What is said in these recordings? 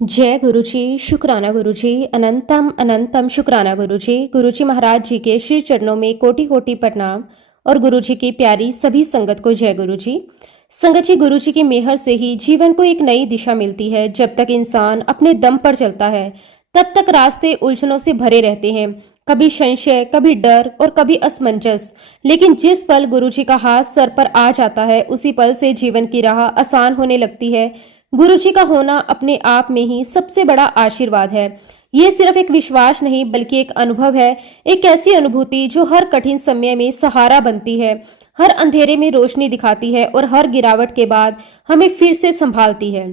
जय गुरु जी, शुक्राना गुरु जी, अनंतम अनंतम शुक्राना गुरु जी। गुरु जी महाराज जी के श्री चरणों में कोटि कोटि प्रणाम और गुरु जी की प्यारी सभी संगत को जय गुरु जी। संगत जी, गुरु जी की मेहर से ही जीवन को एक नई दिशा मिलती है। जब तक इंसान अपने दम पर चलता है तब तक रास्ते उलझनों से भरे रहते हैं, कभी संशय, कभी डर और कभी असमंजस। लेकिन जिस पल गुरु जी का हाथ सर पर आ जाता है उसी पल से जीवन की राह आसान होने लगती है। गुरु जी का होना अपने आप में ही सबसे बड़ा आशीर्वाद है। ये सिर्फ एक विश्वास नहीं बल्कि एक अनुभव है, एक ऐसी अनुभूति जो हर कठिन समय में सहारा बनती है, हर अंधेरे में रोशनी दिखाती है और हर गिरावट के बाद हमें फिर से संभालती है।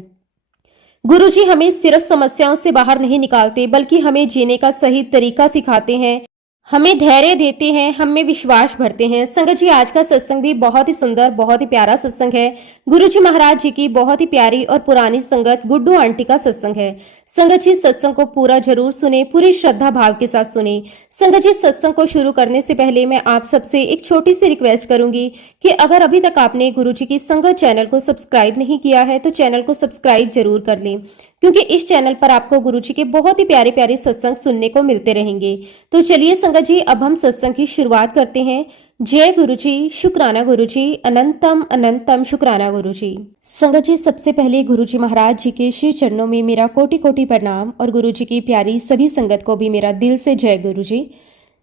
गुरु जी हमें सिर्फ समस्याओं से बाहर नहीं निकालते बल्कि हमें जीने का सही तरीका सिखाते हैं, हमें धैर्य देते हैं, हमें विश्वास भरते हैं। संगत जी, आज का सत्संग भी बहुत ही सुंदर, बहुत ही प्यारा सत्संग है। गुरु जी महाराज जी की बहुत ही प्यारी और पुरानी संगत गुड्डू आंटी का सत्संग है। संगत जी, सत्संग को पूरा जरूर सुने, पूरी श्रद्धा भाव के साथ सुने। संगत जी, सत्संग को शुरू करने से पहले मैं आप सबसे एक छोटी सी रिक्वेस्ट करूंगी कि अगर अभी तक आपने गुरु जी की संगत चैनल को सब्सक्राइब नहीं किया है तो चैनल को सब्सक्राइब जरूर कर लें, क्योंकि इस चैनल पर आपको गुरु जी के बहुत ही प्यारे प्यारे सत्संग सुनने को मिलते रहेंगे। तो चलिए संगत जी, अब हम सत्संग की शुरुआत करते हैं। जय गुरु जी, शुक्राना गुरु जी, अनंतम अनंतम शुक्राना गुरु जी। संगत जी, सबसे पहले गुरु जी महाराज जी के श्री चरणों में मेरा कोटि कोटि प्रणाम और गुरु जी की प्यारी सभी संगत को भी मेरा दिल से जय गुरु जी।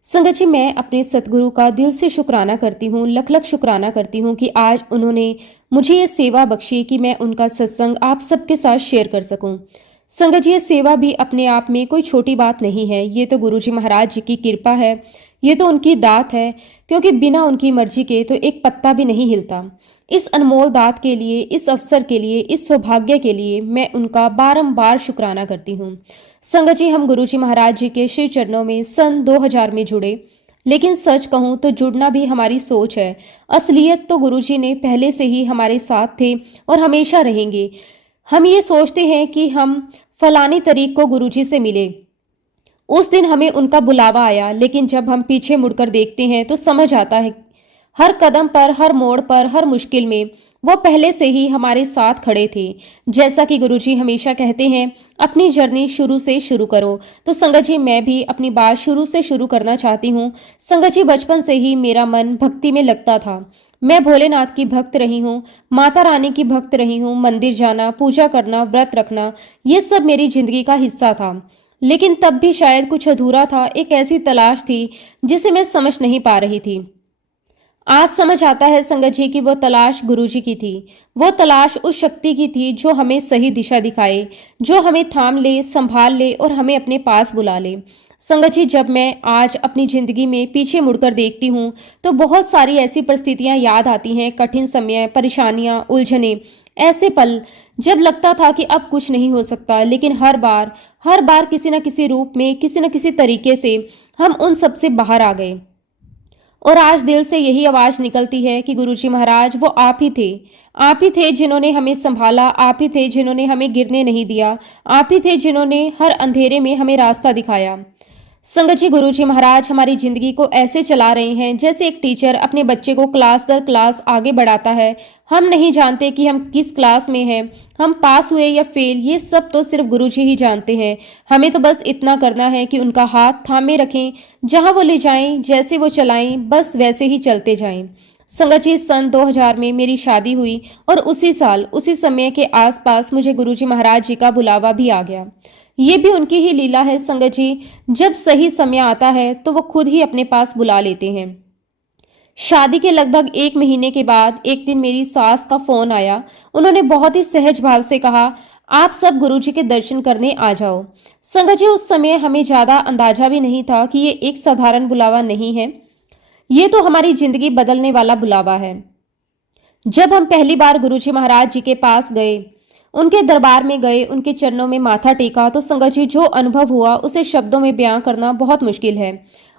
संगत जी, मैं अपने सतगुरु का दिल से शुक्राना करती हूँ, लख लख शुक्राना करती हूँ कि आज उन्होंने मुझे ये सेवा बख्शी कि मैं उनका सत्संग आप सबके साथ शेयर कर सकूं। संगत जी, ये सेवा भी अपने आप में कोई छोटी बात नहीं है, ये तो गुरु जी महाराज जी की कृपा है, ये तो उनकी दात है, क्योंकि बिना उनकी मर्जी के तो एक पत्ता भी नहीं हिलता। इस अनमोल दात के लिए, इस अवसर के लिए, इस सौभाग्य के लिए मैं उनका बारंबार शुक्राना करती हूँ। संगत जी, हम गुरु जी महाराज जी के श्री चरणों में सन 2000 में जुड़े, लेकिन सच कहूँ तो जुड़ना भी हमारी सोच है। असलियत तो गुरु जी ने पहले से ही हमारे साथ थे और हमेशा रहेंगे। हम ये सोचते हैं कि हम फलानी तारीख को गुरु जी से मिले, उस दिन हमें उनका बुलावा आया, लेकिन जब हम पीछे मुड़कर देखते हैं तो समझ आता है हर कदम पर, हर मोड़ पर, हर मुश्किल में वो पहले से ही हमारे साथ खड़े थे। जैसा कि गुरुजी हमेशा कहते हैं, अपनी जर्नी शुरू से शुरू करो। तो संगत जी, मैं भी अपनी बात शुरू से शुरू करना चाहती हूँ। संगत जी, बचपन से ही मेरा मन भक्ति में लगता था। मैं भोलेनाथ की भक्त रही हूँ, माता रानी की भक्त रही हूँ। मंदिर जाना, पूजा करना, व्रत रखना, ये सब मेरी जिंदगी का हिस्सा था। लेकिन तब भी शायद कुछ अधूरा था, एक ऐसी तलाश थी जिसे मैं समझ नहीं पा रही थी। आज समझ आता है संगत जी कि वो तलाश गुरु जी की थी। वो तलाश उस शक्ति की थी जो हमें सही दिशा दिखाए, जो हमें थाम ले, संभाल ले और हमें अपने पास बुला ले। संगत जी, जब मैं आज अपनी जिंदगी में पीछे मुड़कर देखती हूँ तो बहुत सारी ऐसी परिस्थितियां याद आती हैं, कठिन समय, परेशानियां, उलझने, ऐसे पल जब लगता था कि अब कुछ नहीं हो सकता। लेकिन हर बार किसी न किसी रूप में, किसी न किसी तरीके से हम उन सब से बाहर आ गए। और आज दिल से यही आवाज निकलती है कि गुरुजी महाराज वो आप ही थे जिन्होंने हमें संभाला, आप ही थे जिन्होंने हमें गिरने नहीं दिया, आप ही थे जिन्होंने हर अंधेरे में हमें रास्ता दिखाया। संगत जी, गुरुजी महाराज हमारी जिंदगी को ऐसे चला रहे हैं जैसे एक टीचर अपने बच्चे को क्लास दर क्लास आगे बढ़ाता है। हम नहीं जानते कि हम किस क्लास में हैं, हम पास हुए या फेल, ये सब तो सिर्फ गुरुजी ही जानते हैं। हमें तो बस इतना करना है कि उनका हाथ थामे रखें, जहां वो ले जाएं, जैसे वो चलाएं, बस वैसे ही चलते जाएं। संगत जी, सन 2000 में मेरी शादी हुई और उसी साल, उसी समय के आसपास मुझे गुरुजी महाराज जी का बुलावा भी आ गया। ये भी उनकी ही लीला है संगत जी, जब सही समय आता है तो वो खुद ही अपने पास बुला लेते हैं। शादी के लगभग 1 महीने के बाद एक दिन मेरी सास का फोन आया। उन्होंने बहुत ही सहज भाव से कहा, आप सब गुरुजी के दर्शन करने आ जाओ। संगत जी, उस समय हमें ज्यादा अंदाजा भी नहीं था कि ये एक साधारण बुलावा नहीं है, ये तो हमारी जिंदगी बदलने वाला बुलावा है। जब हम पहली बार गुरुजी महाराज जी के पास गए, उनके दरबार में गए, उनके चरणों में माथा टेका, तो संगत जी जो अनुभव हुआ उसे शब्दों में बयां करना बहुत मुश्किल है।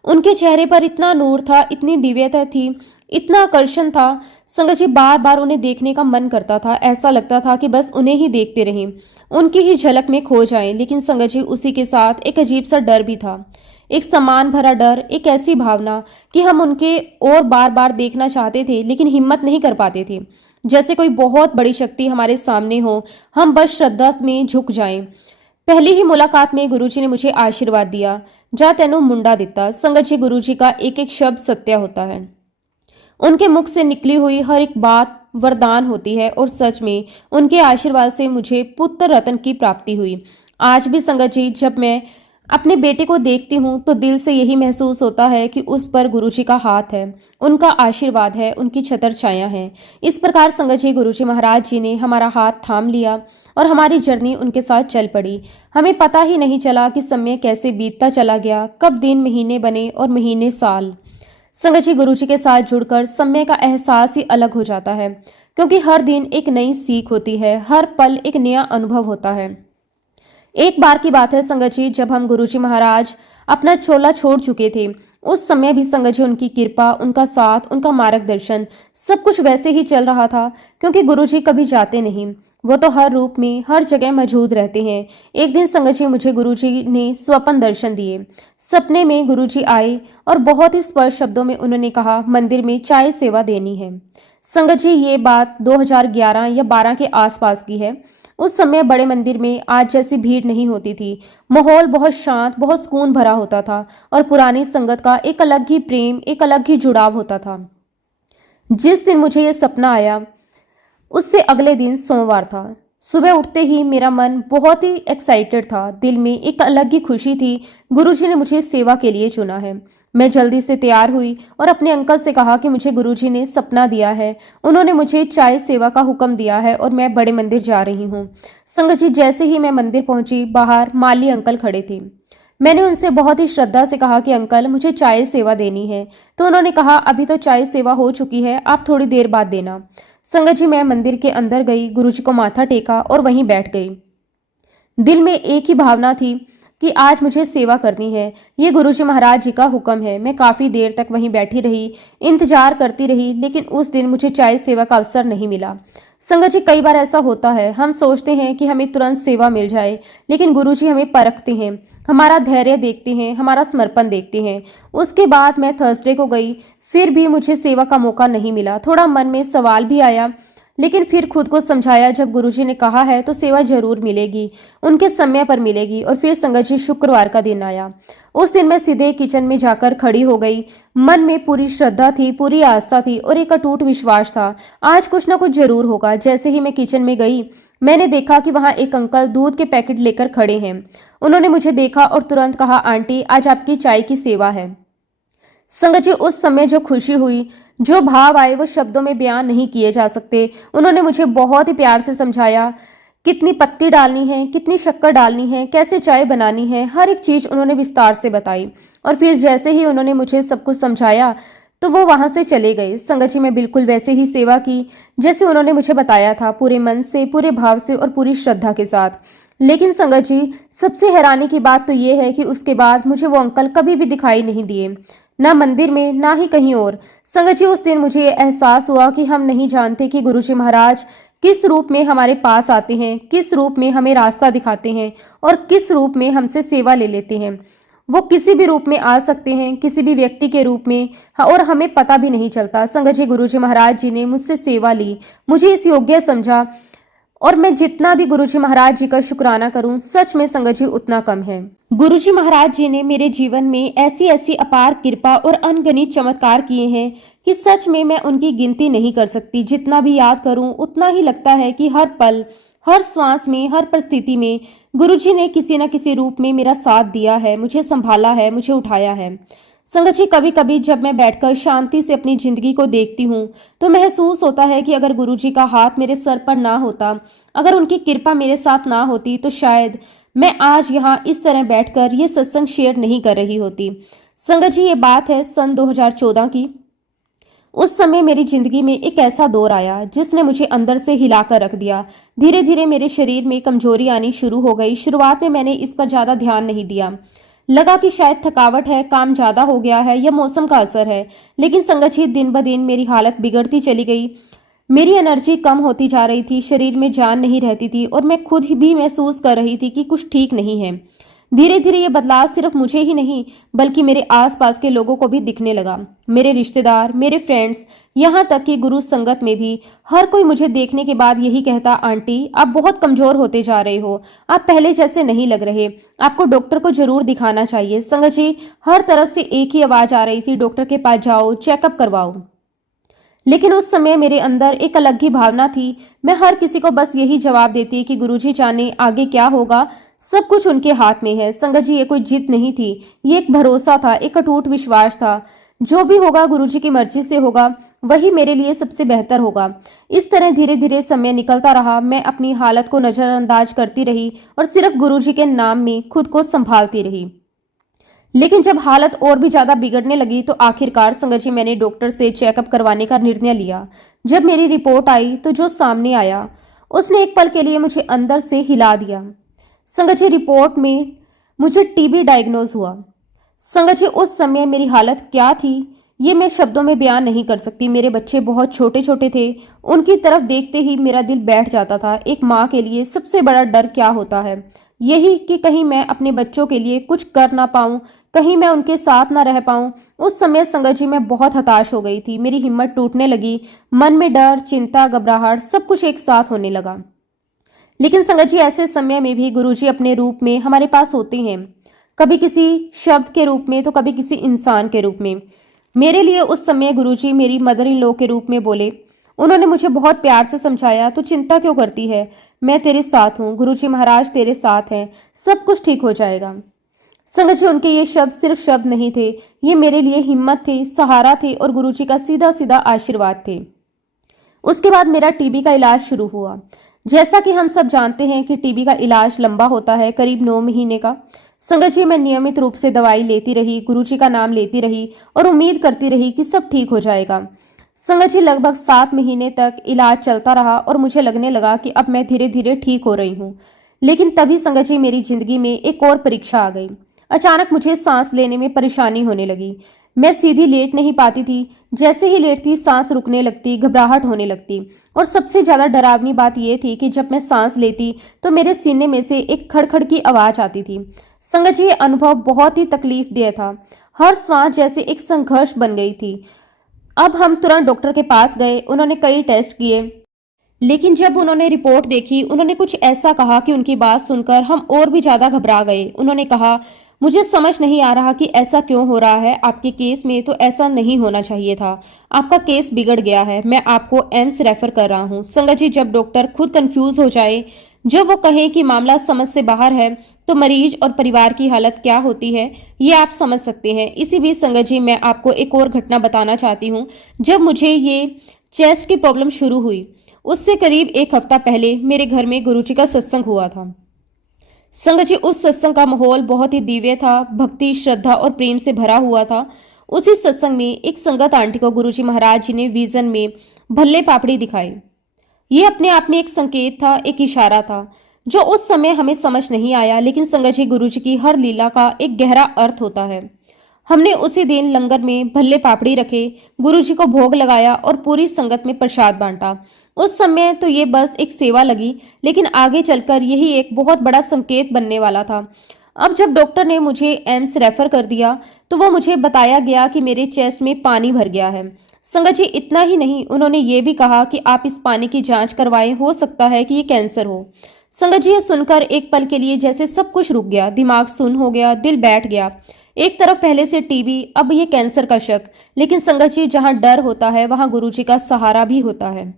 उनके चेहरे पर इतना नूर था, इतनी दिव्यता थी, इतना आकर्षण था। संगत जी, बार बार उन्हें देखने का मन करता था, ऐसा लगता था कि बस उन्हें ही देखते रहें, उनकी ही झलक में खो जाएं। लेकिन संगत जी, उसी के साथ एक अजीब सा डर भी था, एक सम्मान भरा डर, एक ऐसी भावना कि हम उनके और बार बार देखना चाहते थे लेकिन हिम्मत नहीं कर पाते थे। जैसे कोई बहुत बड़ी शक्ति हमारे सामने हो, हम बस श्रद्धा में झुक जाएं। पहली ही मुलाकात में गुरुजी ने मुझे आशीर्वाद दिया। जा तेनू मुंडा दिता। संगत जी, गुरुजी का एक एक शब्द सत्य होता है। उनके मुख से निकली हुई हर एक बात वरदान होती है और सच में उनके आशीर्वाद से मुझे पुत्र रत्न की प्राप्ति हुई। आज भी संगत जी, जब मैं अपने बेटे को देखती हूँ तो दिल से यही महसूस होता है कि उस पर गुरुजी का हाथ है, उनका आशीर्वाद है, उनकी छतर छाया है। इस प्रकार संगत जी, गुरुजी महाराज जी ने हमारा हाथ थाम लिया और हमारी जर्नी उनके साथ चल पड़ी। हमें पता ही नहीं चला कि समय कैसे बीतता चला गया, कब दिन महीने बने और महीने साल। संगत जी, गुरुजी के साथ जुड़कर समय का एहसास ही अलग हो जाता है, क्योंकि हर दिन एक नई सीख होती है, हर पल एक नया अनुभव होता है। एक बार की बात है संगत जी, जब हम गुरुजी महाराज अपना चोला छोड़ चुके थे, उस समय भी संगत जी उनकी कृपा, उनका साथ, उनका मार्गदर्शन सब कुछ वैसे ही चल रहा था, क्योंकि गुरुजी कभी जाते नहीं, वो तो हर रूप में हर जगह मौजूद रहते हैं। एक दिन संगत जी, मुझे गुरुजी ने स्वप्न दर्शन दिए। सपने में गुरुजी आए और बहुत ही स्पष्ट शब्दों में उन्होंने कहा, मंदिर में चाय सेवा देनी है। संगत जी, ये बात 2011 या 12 के आसपास की है। उस समय बड़े मंदिर में आज जैसी भीड़ नहीं होती थी। माहौल बहुत शांत, बहुत सुकून भरा होता था और पुरानी संगत का एक अलग ही प्रेम, एक अलग ही जुड़ाव होता था। जिस दिन मुझे ये सपना आया, उससे अगले दिन सोमवार था। सुबह उठते ही मेरा मन बहुत ही एक्साइटेड था, दिल में एक अलग ही खुशी थी। गुरुजी ने मुझे सेवा के लिए चुना है। मैं जल्दी से तैयार हुई और अपने अंकल से कहा कि मुझे गुरुजी ने सपना दिया है, उन्होंने मुझे चाय सेवा का हुक्म दिया है और मैं बड़े मंदिर जा रही हूँ। संगत जी, जैसे ही मैं मंदिर पहुंची, बाहर माली अंकल खड़े थे। मैंने उनसे बहुत ही श्रद्धा से कहा कि अंकल, मुझे चाय सेवा देनी है। तो उन्होंने कहा, अभी तो चाय सेवा हो चुकी है, आप थोड़ी देर बाद देना। संगत जी, मैं मंदिर के अंदर गई, गुरुजी को माथा टेका और वहीं बैठ गई। दिल में एक ही भावना थी कि आज मुझे सेवा करनी है, ये गुरुजी महाराज जी का हुक्म है। मैं काफ़ी देर तक वहीं बैठी रही, इंतजार करती रही, लेकिन उस दिन मुझे चाय सेवा का अवसर नहीं मिला। संगत जी, कई बार ऐसा होता है, हम सोचते हैं कि हमें तुरंत सेवा मिल जाए, लेकिन गुरुजी हमें परखते हैं, हमारा धैर्य देखते हैं, हमारा समर्पण देखते हैं। उसके बाद मैं थर्सडे को गई, फिर भी मुझे सेवा का मौका नहीं मिला। थोड़ा मन में सवाल भी आया, लेकिन फिर खुद को समझाया, जब गुरुजी ने कहा है तो सेवा जरूर मिलेगी, उनके समय पर मिलेगी। और फिर संगत जी, शुक्रवार का दिन आया। उस दिन मैं सीधे किचन में जाकर खड़ी हो गई। मन में पूरी श्रद्धा थी, पूरी आस्था थी और एक अटूट विश्वास था, आज कुछ ना कुछ जरूर होगा। जैसे ही मैं किचन में गई, मैंने देखा कि वहां एक अंकल दूध के पैकेट लेकर खड़े हैं। उन्होंने मुझे देखा और तुरंत कहा, आंटी, आज आपकी चाय की सेवा है। संगत जी, उस समय जो खुशी हुई, जो भाव आए, वो शब्दों में बयान नहीं किए जा सकते। उन्होंने मुझे बहुत ही प्यार से समझाया, कितनी पत्ती डालनी है, कितनी शक्कर डालनी है, कैसे चाय बनानी है, हर एक चीज़ उन्होंने विस्तार से बताई। और फिर जैसे ही उन्होंने मुझे सब कुछ समझाया तो वो वहाँ से चले गए। संगत जी, मैं बिल्कुल वैसे ही सेवा की जैसे उन्होंने मुझे बताया था, पूरे मन से, पूरे भाव से और पूरी श्रद्धा के साथ। लेकिन संगत जी, सबसे हैरानी की बात तो ये है कि उसके बाद मुझे वो अंकल कभी भी दिखाई नहीं दिए, ना मंदिर में, ना ही कहीं और। संगत जी, उस दिन मुझे ये एहसास हुआ कि हम नहीं जानते कि गुरुजी महाराज किस रूप में हमारे पास आते हैं, किस रूप में हमें रास्ता दिखाते हैं और किस रूप में हमसे सेवा ले लेते हैं। वो किसी भी रूप में आ सकते हैं, किसी भी व्यक्ति के रूप में, और हमें पता भी नहीं चलता। संगत जी, गुरुजी महाराज जी ने मुझसे सेवा ली, मुझे इस योग्य समझा, और मैं जितना भी गुरुजी महाराज जी का शुक्राना करूं, सच में संगत जी उतना कम है। गुरुजी महाराज जी ने मेरे जीवन में ऐसी ऐसी अपार कृपा और अनगिनत चमत्कार किए हैं कि सच में मैं उनकी गिनती नहीं कर सकती। जितना भी याद करूं, उतना ही लगता है कि हर पल, हर श्वास में, हर परिस्थिति में गुरुजी ने किसी न किसी रूप में मेरा साथ दिया है, मुझे संभाला है, मुझे उठाया है। संगत जी, कभी कभी जब मैं बैठकर शांति से अपनी जिंदगी को देखती हूँ तो महसूस होता है कि अगर गुरुजी का हाथ मेरे सर पर ना होता, अगर उनकी कृपा मेरे साथ ना होती, तो शायद मैं आज यहाँ इस तरह बैठकर ये सत्संग शेयर नहीं कर रही होती। संगत जी, ये बात है सन 2014 की। उस समय मेरी जिंदगी में एक ऐसा दौर आया जिसने मुझे अंदर से हिलाकर रख दिया। धीरे धीरे मेरे शरीर में कमजोरी आनी शुरू हो गई। शुरुआत में मैंने इस पर ज्यादा ध्यान नहीं दिया, लगा कि शायद थकावट है, काम ज्यादा हो गया है या मौसम का असर है। लेकिन संगत जी, दिन ब दिन मेरी हालत बिगड़ती चली गई। मेरी एनर्जी कम होती जा रही थी, शरीर में जान नहीं रहती थी और मैं खुद भी महसूस कर रही थी कि कुछ ठीक नहीं है। धीरे धीरे ये बदलाव सिर्फ मुझे ही नहीं बल्कि मेरे आसपास के लोगों को भी दिखने लगा। मेरे रिश्तेदार, मेरे फ्रेंड्स, यहाँ तक कि गुरु संगत में भी हर कोई मुझे देखने के बाद यही कहता, आंटी आप बहुत कमजोर होते जा रहे हो, आप पहले जैसे नहीं लग रहे, आपको डॉक्टर को जरूर दिखाना चाहिए। संगत जी, हर तरफ से एक ही आवाज आ रही थी, डॉक्टर के पास जाओ, चेकअप करवाओ। लेकिन उस समय मेरे अंदर एक अलग ही भावना थी। मैं हर किसी को बस यही जवाब देती कि गुरुजी जाने आगे क्या होगा, सब कुछ उनके हाथ में है। संगत जी, ये कोई जिद नहीं थी, ये एक भरोसा था, एक अटूट विश्वास था। जो भी होगा गुरुजी की मर्जी से होगा, वही मेरे लिए सबसे बेहतर होगा। इस तरह धीरे धीरे समय निकलता रहा। मैं अपनी हालत को नजरअंदाज करती रही और सिर्फ गुरुजी के नाम में खुद को संभालती रही। लेकिन जब हालत और भी ज्यादा बिगड़ने लगी तो आखिरकार संगत जी मैंने डॉक्टर से चेकअप करवाने का निर्णय लिया। जब मेरी रिपोर्ट आई तो जो सामने आया उसने एक पल के लिए मुझे अंदर से हिला दिया। संगत जी, रिपोर्ट में मुझे टीबी डायग्नोज हुआ। संगत जी, उस समय मेरी हालत क्या थी ये मैं शब्दों में बयान नहीं कर सकती। मेरे बच्चे बहुत छोटे छोटे थे, उनकी तरफ देखते ही मेरा दिल बैठ जाता था। एक माँ के लिए सबसे बड़ा डर क्या होता है, यही कि कहीं मैं अपने बच्चों के लिए कुछ कर ना पाऊं, कहीं मैं उनके साथ ना रह पाऊं। उस समय संगत जी मैं बहुत हताश हो गई थी, मेरी हिम्मत टूटने लगी, मन में डर, चिंता, घबराहट सब कुछ एक साथ होने लगा। लेकिन संगत जी, ऐसे समय में भी गुरुजी अपने रूप में हमारे पास होते हैं, कभी किसी शब्द के रूप में तो कभी किसी इंसान के रूप में। मेरे लिए उस समय गुरुजी मेरी मदर इन लॉ के रूप में बोले। उन्होंने मुझे बहुत प्यार से समझाया, तो चिंता क्यों करती है, मैं तेरे साथ हूँ, गुरुजी महाराज तेरे साथ हैं, सब कुछ ठीक हो जाएगा। संगत जी, उनके ये शब्द सिर्फ शब्द नहीं थे, ये मेरे लिए हिम्मत थे, सहारा थे और गुरुजी का सीधा सीधा आशीर्वाद थे। उसके बाद मेरा टीबी का इलाज शुरू हुआ। जैसा कि हम सब जानते हैं कि टीबी का इलाज लंबा होता है, करीब 9 महीने का। संगत जी, मैं नियमित रूप से दवाई लेती रही, गुरुजी का नाम लेती रही और उम्मीद करती रही कि सब ठीक हो जाएगा। संगत जी, लगभग 7 महीने तक इलाज चलता रहा और मुझे लगने लगा कि अब मैं धीरे धीरे ठीक हो रही हूँ। लेकिन तभी संगत जी मेरी जिंदगी में एक और परीक्षा आ गई। अचानक मुझे सांस लेने में परेशानी होने लगी। मैं सीधी लेट नहीं पाती थी, जैसे ही लेटती सांस रुकने लगती, घबराहट होने लगती। और सबसे ज्यादा डरावनी बात यह थी कि जब मैं सांस लेती तो मेरे सीने में से एक खड़खड़ की आवाज आती थी। संगत जी, ये अनुभव बहुत ही तकलीफदेह था। हर श्वास जैसे एक संघर्ष बन गई थी। अब हम तुरंत डॉक्टर के पास गए, उन्होंने कई टेस्ट किए, लेकिन जब उन्होंने रिपोर्ट देखी उन्होंने कुछ ऐसा कहा कि उनकी बात सुनकर हम और भी ज्यादा घबरा गए। उन्होंने कहा, मुझे समझ नहीं आ रहा कि ऐसा क्यों हो रहा है, आपके केस में तो ऐसा नहीं होना चाहिए था, आपका केस बिगड़ गया है, मैं आपको एम्स रेफर कर रहा हूँ। संगत जी, जब डॉक्टर खुद कंफ्यूज हो जाए, जब वो कहे कि मामला समझ से बाहर है, तो मरीज और परिवार की हालत क्या होती है ये आप समझ सकते हैं। इसी बीच संगत जी, मैं आपको एक और घटना बताना चाहती हूँ। जब मुझे ये चेस्ट की प्रॉब्लम शुरू हुई उससे करीब 1 हफ्ता पहले मेरे घर में गुरुजी का सत्संग हुआ था। संगत जी, उस सत्संग का माहौल बहुत ही दिव्य था, भक्ति, श्रद्धा और प्रेम से भरा हुआ था। उसी सत्संग में एक संगत आंटी को गुरुजी महाराज जी ने विजन में भल्ले पापड़ी दिखाए। ये अपने आप में एक संकेत था, एक इशारा था जो उस समय हमें समझ नहीं आया, लेकिन संगत जी, गुरुजी की हर लीला का एक गहरा अर्थ होता है। हमने उसी दिन लंगर में भल्ले पापड़ी रखे, गुरुजी को भोग लगाया और पूरी संगत में प्रसाद बांटा। उस समय तो ये बस एक सेवा लगी, लेकिन आगे चलकर यही एक बहुत बड़ा संकेत बनने वाला था। अब जब डॉक्टर ने मुझे एम्स रेफर कर दिया तो वो मुझे बताया गया कि मेरे चेस्ट में पानी भर गया है। संगत जी, इतना ही नहीं, उन्होंने ये भी कहा कि आप इस पानी की जांच करवाएं, हो सकता है कि ये कैंसर हो। संगत जी, ये सुनकर एक पल के लिए जैसे सब कुछ रुक गया, दिमाग सुन्न हो गया, दिल बैठ गया। एक तरफ पहले से टीबी, अब ये कैंसर का शक। लेकिन संगत जी, जहां डर होता है वहां गुरुजी का सहारा भी होता है।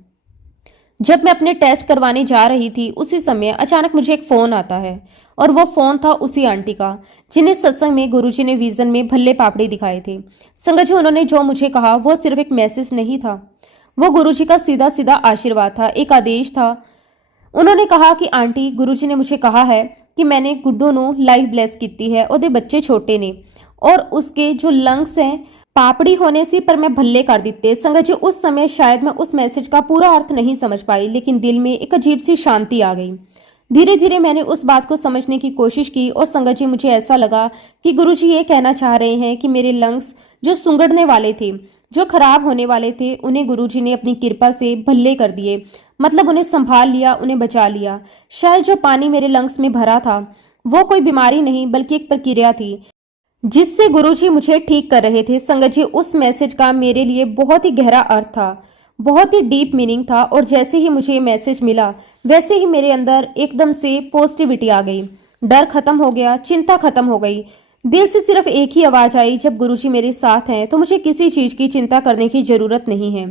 जब मैं अपने टेस्ट करवाने जा रही थी उसी समय अचानक मुझे एक फोन आता है और वो फोन था उसी आंटी का जिन्हें सत्संग में गुरुजी ने विजन में भल्ले पापड़ी दिखाए थे। संगत जी, उन्होंने जो मुझे कहा वो सिर्फ एक मैसेज नहीं था, वो गुरुजी का सीधा सीधा आशीर्वाद था, एक आदेश था। उन्होंने कहा कि आंटी, गुरुजी ने मुझे कहा है कि मैंने गुड्डू नो लाइफ ब्लेस की है, ਉਹਦੇ बच्चे छोटे ने और उसके जो लंग्स हैं पापड़ी होने से पर मैं भल्ले कर दिते। संगत जी, उस समय शायद मैं उस मैसेज का पूरा अर्थ नहीं समझ पाई, लेकिन दिल में एक अजीब सी शांति आ गई। धीरे धीरे मैंने उस बात को समझने की कोशिश की और संगत जी, मुझे ऐसा लगा कि गुरुजी ये कहना चाह रहे हैं कि मेरे लंग्स जो सुंगड़ने वाले थे, जो खराब होने वाले थे, उन्हें गुरुजी ने अपनी कृपा से भल्ले कर दिए। मतलब उन्हें संभाल लिया, उन्हें बचा लिया। शायद जो पानी मेरे लंग्स में भरा था वो कोई बीमारी नहीं बल्कि एक प्रक्रिया थी जिससे गुरुजी मुझे ठीक कर रहे थे। संगत जी, उस मैसेज का मेरे लिए बहुत ही गहरा अर्थ था, बहुत ही डीप मीनिंग था। और जैसे ही मुझे ये मैसेज मिला वैसे ही मेरे अंदर एकदम से पॉजिटिविटी आ गई, डर खत्म हो गया, चिंता खत्म हो गई। दिल से सिर्फ एक ही आवाज आई, जब गुरुजी मेरे साथ हैं तो मुझे किसी चीज की चिंता करने की जरूरत नहीं है।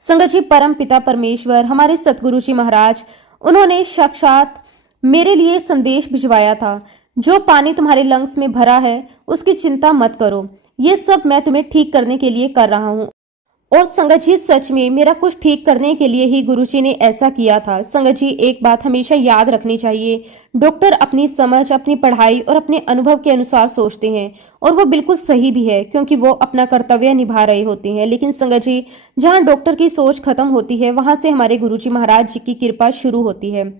संगत जी, परम पिता परमेश्वर हमारे सतगुरु जी महाराज, उन्होंने साक्षात मेरे लिए संदेश भिजवाया था, जो पानी तुम्हारे लंग्स में भरा है उसकी चिंता मत करो, ये सब मैं तुम्हें ठीक करने के लिए कर रहा हूँ। और संगत जी, सच में मेरा कुछ ठीक करने के लिए ही गुरुजी ने ऐसा किया था। संगत जी, एक बात हमेशा याद रखनी चाहिए, डॉक्टर अपनी समझ, अपनी पढ़ाई और अपने अनुभव के अनुसार सोचते हैं, और वो बिल्कुल सही भी है क्योंकि वो अपना कर्तव्य निभा रहे होते हैं। लेकिन संगत जी, जहाँ डॉक्टर की सोच खत्म होती है वहां से हमारे गुरुजी महाराज जी की कृपा शुरू होती है।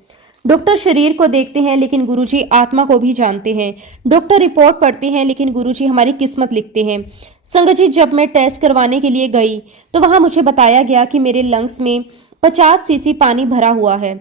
डॉक्टर शरीर को देखते हैं लेकिन गुरुजी आत्मा को भी जानते हैं। डॉक्टर रिपोर्ट पढ़ते हैं लेकिन गुरुजी हमारी किस्मत लिखते हैं। संगत जी, जब मैं टेस्ट करवाने के लिए गई तो वहां मुझे बताया गया कि मेरे लंग्स में 50 सीसी पानी भरा हुआ है।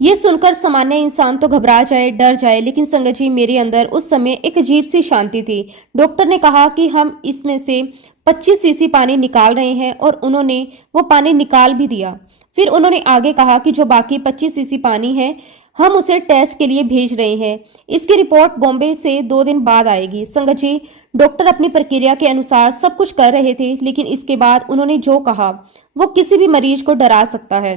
ये सुनकर सामान्य इंसान तो घबरा जाए, डर जाए, लेकिन संगत जी, मेरे अंदर उस समय एक अजीब सी शांति थी। डॉक्टर ने कहा कि हम इसमें से 25 सीसी पानी निकाल रहे हैं, और उन्होंने वो पानी निकाल भी दिया। फिर उन्होंने आगे कहा कि जो बाकी 25 सीसी पानी है हम उसे टेस्ट के लिए भेज रहे हैं, इसकी रिपोर्ट बॉम्बे से 2 दिन बाद आएगी। संगत जी, डॉक्टर अपनी प्रक्रिया के अनुसार सब कुछ कर रहे थे, लेकिन इसके बाद उन्होंने जो कहा वो किसी भी मरीज को डरा सकता है।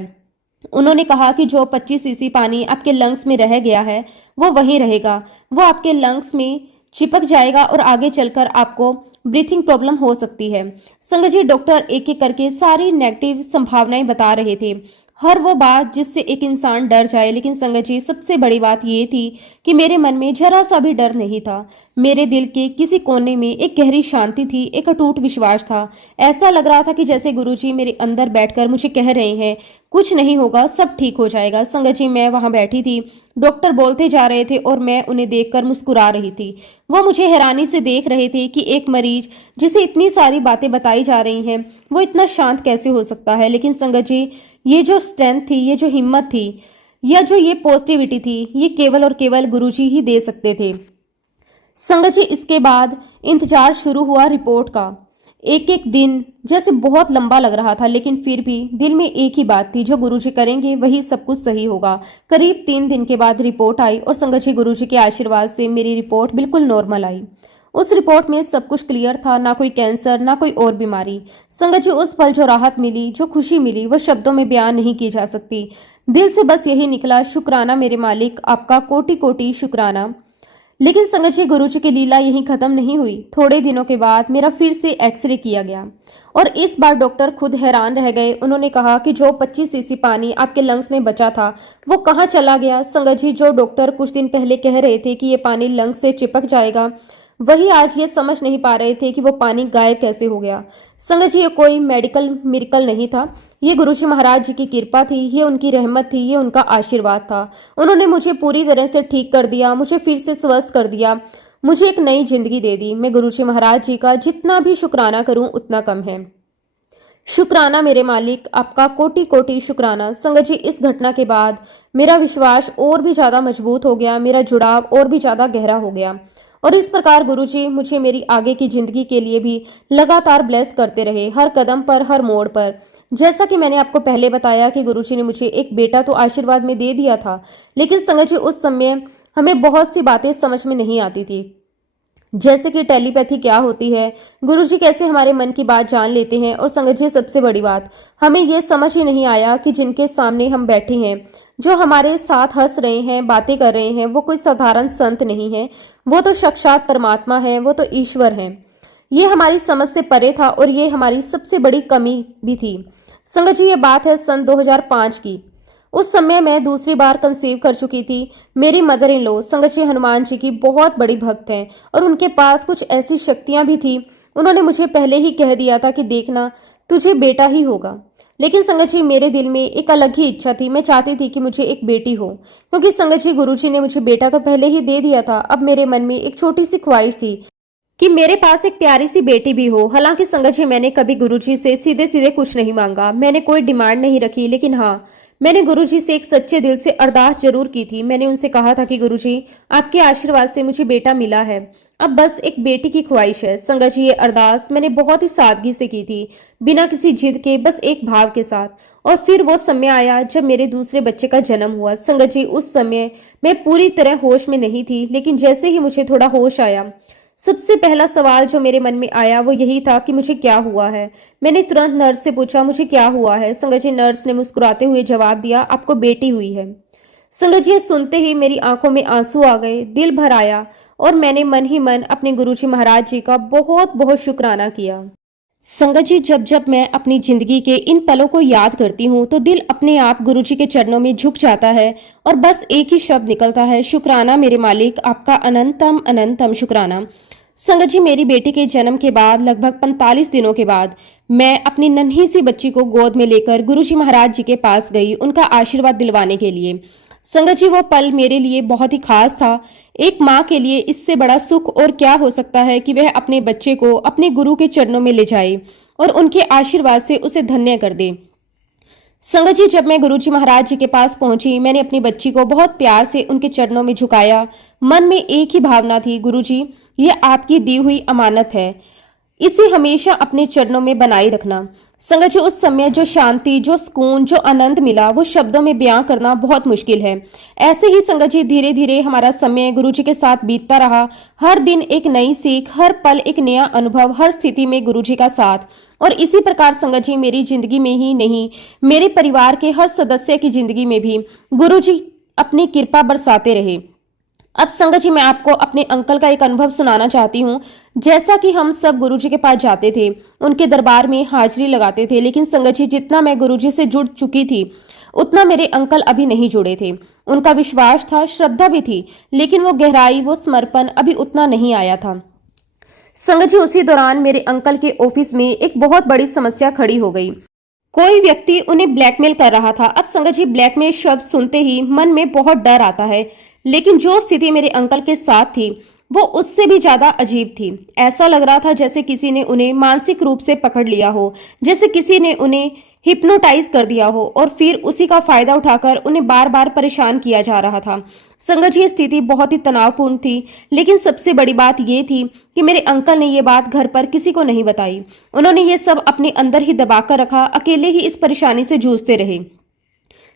उन्होंने कहा कि जो 25 सीसी पानी आपके लंग्स में रह गया है वो वहीं रहेगा, वो आपके लंग्स में चिपक जाएगा और आगे चलकर आपको ब्रीथिंग प्रॉब्लम हो सकती है। संगत जी, डॉक्टर एक एक करके सारी नेगेटिव संभावनाएं बता रहे थे, हर वो बात जिससे एक इंसान डर जाए। लेकिन संगत जी, सबसे बड़ी बात ये थी कि मेरे मन में जरा सा भी डर नहीं था। मेरे दिल के किसी कोने में एक गहरी शांति थी, एक अटूट विश्वास था। ऐसा लग रहा था कि जैसे गुरुजी मेरे अंदर बैठकर मुझे कह रहे हैं, कुछ नहीं होगा, सब ठीक हो जाएगा। संगत जी, मैं वहां बैठी थी, डॉक्टर बोलते जा रहे थे और मैं उन्हें देखकर मुस्कुरा रही थी। वो मुझे हैरानी से देख रहे थे कि एक मरीज जिसे इतनी सारी बातें बताई जा रही हैं वो इतना शांत कैसे हो सकता है। लेकिन संगत जी, ये जो स्ट्रेंथ थी, ये जो हिम्मत थी, या जो ये पॉजिटिविटी थी, ये केवल और केवल गुरुजी ही दे सकते थे। संगत जी, इसके बाद इंतजार शुरू हुआ रिपोर्ट का। एक एक दिन जैसे बहुत लंबा लग रहा था, लेकिन फिर भी दिल में एक ही बात थी, जो गुरुजी करेंगे वही सब कुछ सही होगा। करीब 3 दिन के बाद रिपोर्ट आई और संगत जी, गुरुजी के आशीर्वाद से मेरी रिपोर्ट बिल्कुल नॉर्मल आई। उस रिपोर्ट में सब कुछ क्लियर था, ना कोई कैंसर, ना कोई और बीमारी। संगत जी, उस पल जो राहत मिली, जो खुशी मिली, वो शब्दों में बयान नहीं की जा सकती। दिल से बस यही निकला, शुक्राना मेरे मालिक, आपका कोटि कोटि शुक्राना। लेकिन संगत जी, गुरुजी की लीला यहीं खत्म नहीं हुई। थोड़े दिनों के बाद मेरा फिर से एक्सरे किया गया और इस बार डॉक्टर खुद हैरान रह गए। उन्होंने कहा कि जो 25 सीसी पानी आपके लंग्स में बचा था वो कहाँ चला गया। संगत जी, जो डॉक्टर कुछ दिन पहले कह रहे थे कि ये पानी लंग्स से चिपक जाएगा, वही आज ये समझ नहीं पा रहे थे कि वो पानी गायब कैसे हो गया। संगत जी, ये कोई मेडिकल मिरेकल नहीं था, ये गुरुजी महाराज जी की कृपा थी, ये उनकी रहमत थी, ये उनका आशीर्वाद था। उन्होंने मुझे पूरी तरह से ठीक कर दिया, मुझे फिर से स्वस्थ कर दिया, मुझे एक नई जिंदगी दे दी। मैं गुरुजी महाराज जी का जितना भी शुक्राना करूं उतना कम है। शुक्राना मेरे मालिक, आपका कोटि कोटि शुक्राना। संगत जी, इस घटना के बाद मेरा विश्वास और भी ज्यादा मजबूत हो गया, मेरा जुड़ाव और भी ज्यादा गहरा हो गया। और इस प्रकार गुरुजी मुझे मेरी आगे की जिंदगी के लिए भी लगातार ब्लेस करते रहे, हर कदम पर, हर मोड़ पर। जैसा कि मैंने आपको पहले बताया कि गुरुजी ने मुझे एक बेटा तो आशीर्वाद में दे दिया था, लेकिन संगत जी, उस समय हमें बहुत सी बातें समझ में नहीं आती थी, जैसे कि टेलीपैथी क्या होती है, गुरुजी कैसे हमारे मन की बात जान लेते हैं। और संगत जी, सबसे बड़ी बात, हमें यह समझ ही नहीं आया कि जिनके सामने हम बैठे हैं, जो हमारे साथ हंस रहे हैं, बातें कर रहे हैं, वो कोई साधारण संत नहीं है, वो तो साक्षात परमात्मा है, वो तो ईश्वर है। ये हमारी समझ से परे था और ये हमारी सबसे बड़ी कमी भी थी। संगत जी, ये बात है सन 2005 की। उस समय मैं दूसरी बार कंसीव कर चुकी थी। मेरी मदर इन लॉ संगत जी हनुमान जी की बहुत बड़ी भक्त हैं और उनके पास कुछ ऐसी शक्तियां भी थी। उन्होंने मुझे पहले ही कह दिया था कि देखना, तुझे बेटा ही होगा। लेकिन संगत जी, मेरे दिल में एक अलग ही इच्छा थी, मैं चाहती थी कि मुझे एक बेटी हो, क्योंकि संगत जी, गुरुजी ने मुझे बेटा तो पहले ही दे दिया था। अब मेरे मन में एक छोटी सी ख्वाहिश थी कि मेरे पास एक प्यारी सी बेटी भी हो। हालांकि संगत जी, मैंने कभी गुरुजी से सीधे सीधे कुछ नहीं मांगा, मैंने कोई डिमांड नहीं रखी, लेकिन हाँ, मैंने गुरुजी से एक सच्चे दिल से अरदास जरूर की थी। मैंने उनसे कहा था कि गुरुजी, आपके आशीर्वाद से मुझे बेटा मिला है, अब बस एक बेटी की ख्वाहिश है। संगत जी, ये अरदास मैंने बहुत ही सादगी से की थी, बिना किसी जिद के, बस एक भाव के साथ। और फिर वो समय आया जब मेरे दूसरे बच्चे का जन्म हुआ। संगत जी, उस समय मैं पूरी तरह होश में नहीं थी, लेकिन जैसे ही मुझे थोड़ा होश आया, सबसे पहला सवाल जो मेरे मन में आया वो यही था कि मुझे क्या हुआ है। मैंने तुरंत नर्स से पूछा, मुझे क्या हुआ है। संगत जी, नर्स ने मुस्कुराते हुए जवाब दिया, आपको बेटी हुई है। संगत जी, सुनते ही मेरी आंखों में आंसू आ गए, दिल भर आया और मैंने मन ही मन अपने गुरुजी महाराज जी का बहुत बहुत शुक्राना किया। संगत जी, जब जब मैं अपनी जिंदगी के इन पलों को याद करती हूँ तो दिल अपने आप गुरुजी के चरणों में झुक जाता है और बस एक ही शब्द निकलता है, शुक्राना मेरे मालिक, आपका अनंतम अनंतम शुक्राना। संगत जी, मेरी बेटी के जन्म के बाद लगभग 45 दिनों के बाद मैं अपनी नन्ही सी बच्ची को गोद में लेकर गुरुजी महाराज जी के पास गई, उनका आशीर्वाद दिलवाने के लिए। संगत जी, वो पल मेरे लिए बहुत ही खास था। एक माँ के लिए इससे बड़ा सुख और क्या हो सकता है कि वह अपने बच्चे को अपने गुरु के चरणों में ले जाए और उनके आशीर्वाद से उसे धन्य कर दे। संगत जी, जब मैं गुरुजी महाराज जी के पास पहुंची, मैंने अपनी बच्ची को बहुत प्यार से उनके चरणों में झुकाया। मन में एक ही भावना थी, गुरुजी, ये आपकी दी हुई अमानत है, इसे हमेशा अपने चरणों में बनाए रखना। संगत जी, उस समय जो शांति, जो सुकून, जो आनंद मिला वो शब्दों में बयां करना बहुत मुश्किल है। ऐसे ही संगत जी, धीरे धीरे हमारा समय गुरुजी के साथ बीतता रहा। हर दिन एक नई सीख, हर पल एक नया अनुभव, हर स्थिति में गुरुजी का साथ। और इसी प्रकार संगत जी, मेरी जिंदगी में ही नहीं, मेरे परिवार के हर सदस्य की जिंदगी में भी गुरुजी अपनी कृपा बरसाते रहे। अब संगत जी, मैं आपको अपने अंकल का एक अनुभव सुनाना चाहती हूँ। जैसा कि हम सब गुरुजी के पास जाते थे, उनके दरबार में हाजिरी लगाते थे, लेकिन संगत जी, जितना मैं गुरुजी से जुड़ चुकी थी उतना मेरे अंकल अभी नहीं जुड़े थे। उनका विश्वास था, श्रद्धा भी थी, लेकिन वो गहराई, वो समर्पण अभी उतना नहीं आया था। संगत जी, उसी दौरान मेरे अंकल के ऑफिस में एक बहुत बड़ी समस्या खड़ी हो गई। कोई व्यक्ति उन्हें ब्लैकमेल कर रहा था। अब संगत जी, ब्लैकमेल शब्द सुनते ही मन में बहुत डर आता है, लेकिन जो स्थिति मेरे अंकल के साथ थी वो उससे भी ज्यादा अजीब थी। ऐसा लग रहा था जैसे किसी ने उन्हें मानसिक रूप से पकड़ लिया हो, जैसे किसी ने उन्हें हिप्नोटाइज कर दिया हो और फिर उसी का फायदा उठाकर उन्हें बार बार परेशान किया जा रहा था। संगत जी, स्थिति बहुत ही तनावपूर्ण थी, लेकिन सबसे बड़ी बात यह थी कि मेरे अंकल ने यह बात घर पर किसी को नहीं बताई। उन्होंने ये सब अपने अंदर ही दबाकर रखा, अकेले ही इस परेशानी से जूझते रहे।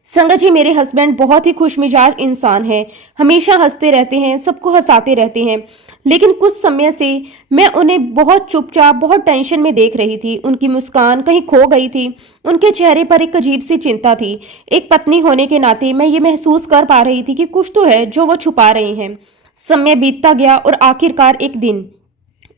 संगत जी, मेरे हस्बैंड बहुत ही खुशमिजाज इंसान हैं, हमेशा हंसते रहते हैं, सबको हंसाते रहते हैं, लेकिन कुछ समय से मैं उन्हें बहुत चुपचाप, बहुत टेंशन में देख रही थी। उनकी मुस्कान कहीं खो गई थी, उनके चेहरे पर एक अजीब सी चिंता थी। एक पत्नी होने के नाते मैं ये महसूस कर पा रही थी कि कुछ तो है जो वो छुपा रहे हैं। समय बीतता गया और आखिरकार एक दिन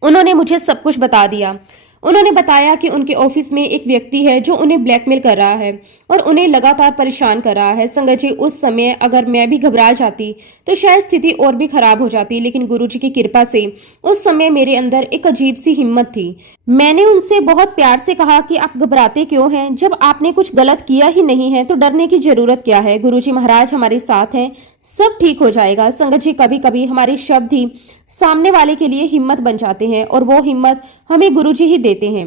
उन्होंने मुझे सब कुछ बता दिया। उन्होंने बताया कि उनके ऑफिस में एक व्यक्ति है जो उन्हें ब्लैकमेल कर रहा है और उन्हें लगातार परेशान कर रहा है। संगत जी, उस समय अगर मैं भी घबरा जाती तो शायद स्थिति और भी खराब हो जाती, लेकिन गुरुजी की कृपा से उस समय मेरे अंदर एक अजीब सी हिम्मत थी। मैंने उनसे बहुत प्यार से कहा कि आप घबराते क्यों हैं? जब आपने कुछ गलत किया ही नहीं है तो डरने की जरूरत क्या है? गुरुजी महाराज हमारे साथ हैं, सब ठीक हो जाएगा। संगत जी, कभी कभी हमारे शब्द ही सामने वाले के लिए हिम्मत बन जाते हैं और वो हिम्मत हमें गुरुजी ही देते हैं।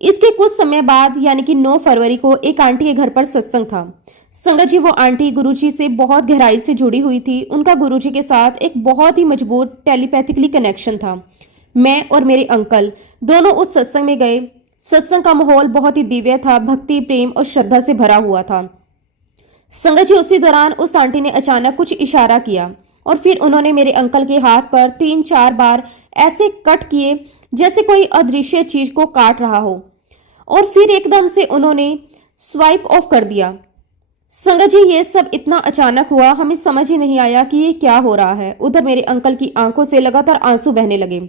इसके कुछ समय बाद यानी कि 9 फरवरी को एक आंटी के घर पर सत्संग था। संगत जी, वो आंटी गुरुजी से बहुत गहराई से जुड़ी हुई थी। उनका गुरुजी के साथ एक बहुत ही मजबूत टेलीपैथिकली कनेक्शन था। मैं और मेरे अंकल दोनों उस सत्संग में गए। सत्संग का माहौल बहुत ही दिव्य था, भक्ति, प्रेम और श्रद्धा से भरा हुआ था। संगत जी, उसी दौरान उस आंटी ने अचानक कुछ इशारा किया और फिर उन्होंने मेरे अंकल के हाथ पर 3-4 बार ऐसे कट किए जैसे कोई अदृश्य चीज को काट रहा हो और फिर एकदम से उन्होंने स्वाइप ऑफ कर दिया। संगत जी, ये सब इतना अचानक हुआ, हमें समझ ही नहीं आया कि ये क्या हो रहा है। उधर मेरे अंकल की आंखों से लगातार आंसू बहने लगे।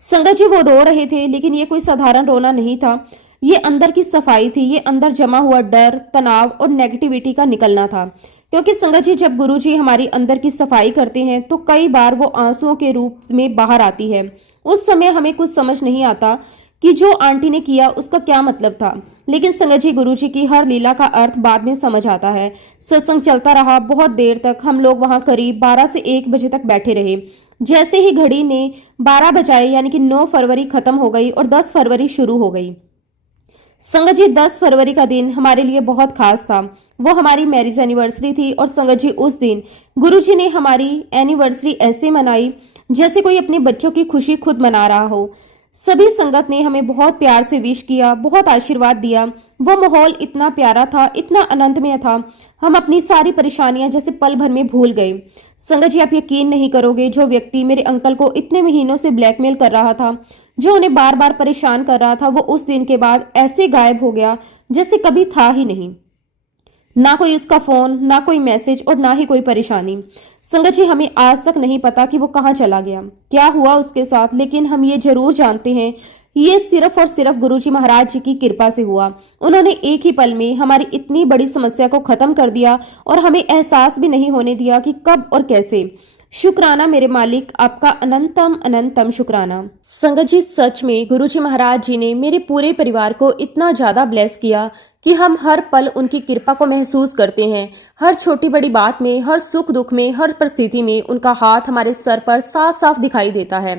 संगत जी, वो रो रहे थे, लेकिन ये कोई साधारण रोना नहीं था। ये अंदर की सफाई थी, ये अंदर जमा हुआ डर, तनाव और नेगेटिविटी का निकलना था। क्योंकि संगत जी, जब गुरुजी हमारी अंदर की सफाई करते हैं तो कई बार वो आंसुओं के रूप में बाहर आती है। उस समय हमें कुछ समझ नहीं आता कि जो आंटी ने किया उसका क्या मतलब था, लेकिन संगत जी, गुरुजी की हर लीला का अर्थ बाद में समझ आता है। सत्संग चलता रहा बहुत देर तक। हम लोग वहां करीब 12 से 1 बजे तक बैठे रहे। जैसे ही घड़ी ने 12 बजाए यानी कि 9 फरवरी खत्म हो गई और 10 फरवरी शुरू हो गई। संगत जी 10 फरवरी का दिन हमारे लिए बहुत खास था। वो हमारी मैरिज एनिवर्सरी थी और संगत जी उस दिन गुरुजी ने हमारी एनिवर्सरी ऐसे मनाई जैसे कोई अपने बच्चों की खुशी खुद मना रहा हो। सभी संगत ने हमें बहुत प्यार से विश किया, बहुत आशीर्वाद दिया। वो माहौल इतना प्यारा था, इतना आनंदमय था। हम अपनी सारी परेशानियां जैसे पल भर में भूल गए। संगत जी आप यकीन नहीं करोगे, जो व्यक्ति मेरे अंकल को इतने महीनों से ब्लैकमेल कर रहा था, जो उन्हें बार बार परेशान कर रहा था, वो उस दिन के बाद ऐसे गायब हो गया जैसे कभी था ही नहीं। ना कोई उसका फोन, ना कोई मैसेज और ना ही कोई परेशानी। संगत जी हमें आज तक नहीं पता कि वो कहाँ चला गया, क्या हुआ उसके साथ, लेकिन हम ये जरूर जानते हैं ये सिर्फ और सिर्फ गुरुजी महाराज जी की कृपा से हुआ। उन्होंने एक ही पल में हमारी इतनी बड़ी समस्या को खत्म कर दिया और हमें एहसास भी नहीं होने दिया कि कब और कैसे। शुक्राना मेरे मालिक, आपका अनंतम अनंतम शुक्राना। संगत जी सच में गुरुजी महाराज जी ने मेरे पूरे परिवार को इतना ज्यादा ब्लेस किया कि हम हर पल उनकी कृपा को महसूस करते हैं। हर छोटी बड़ी बात में, हर सुख दुख में, हर परिस्थिति में उनका हाथ हमारे सर पर साफ साफ दिखाई देता है।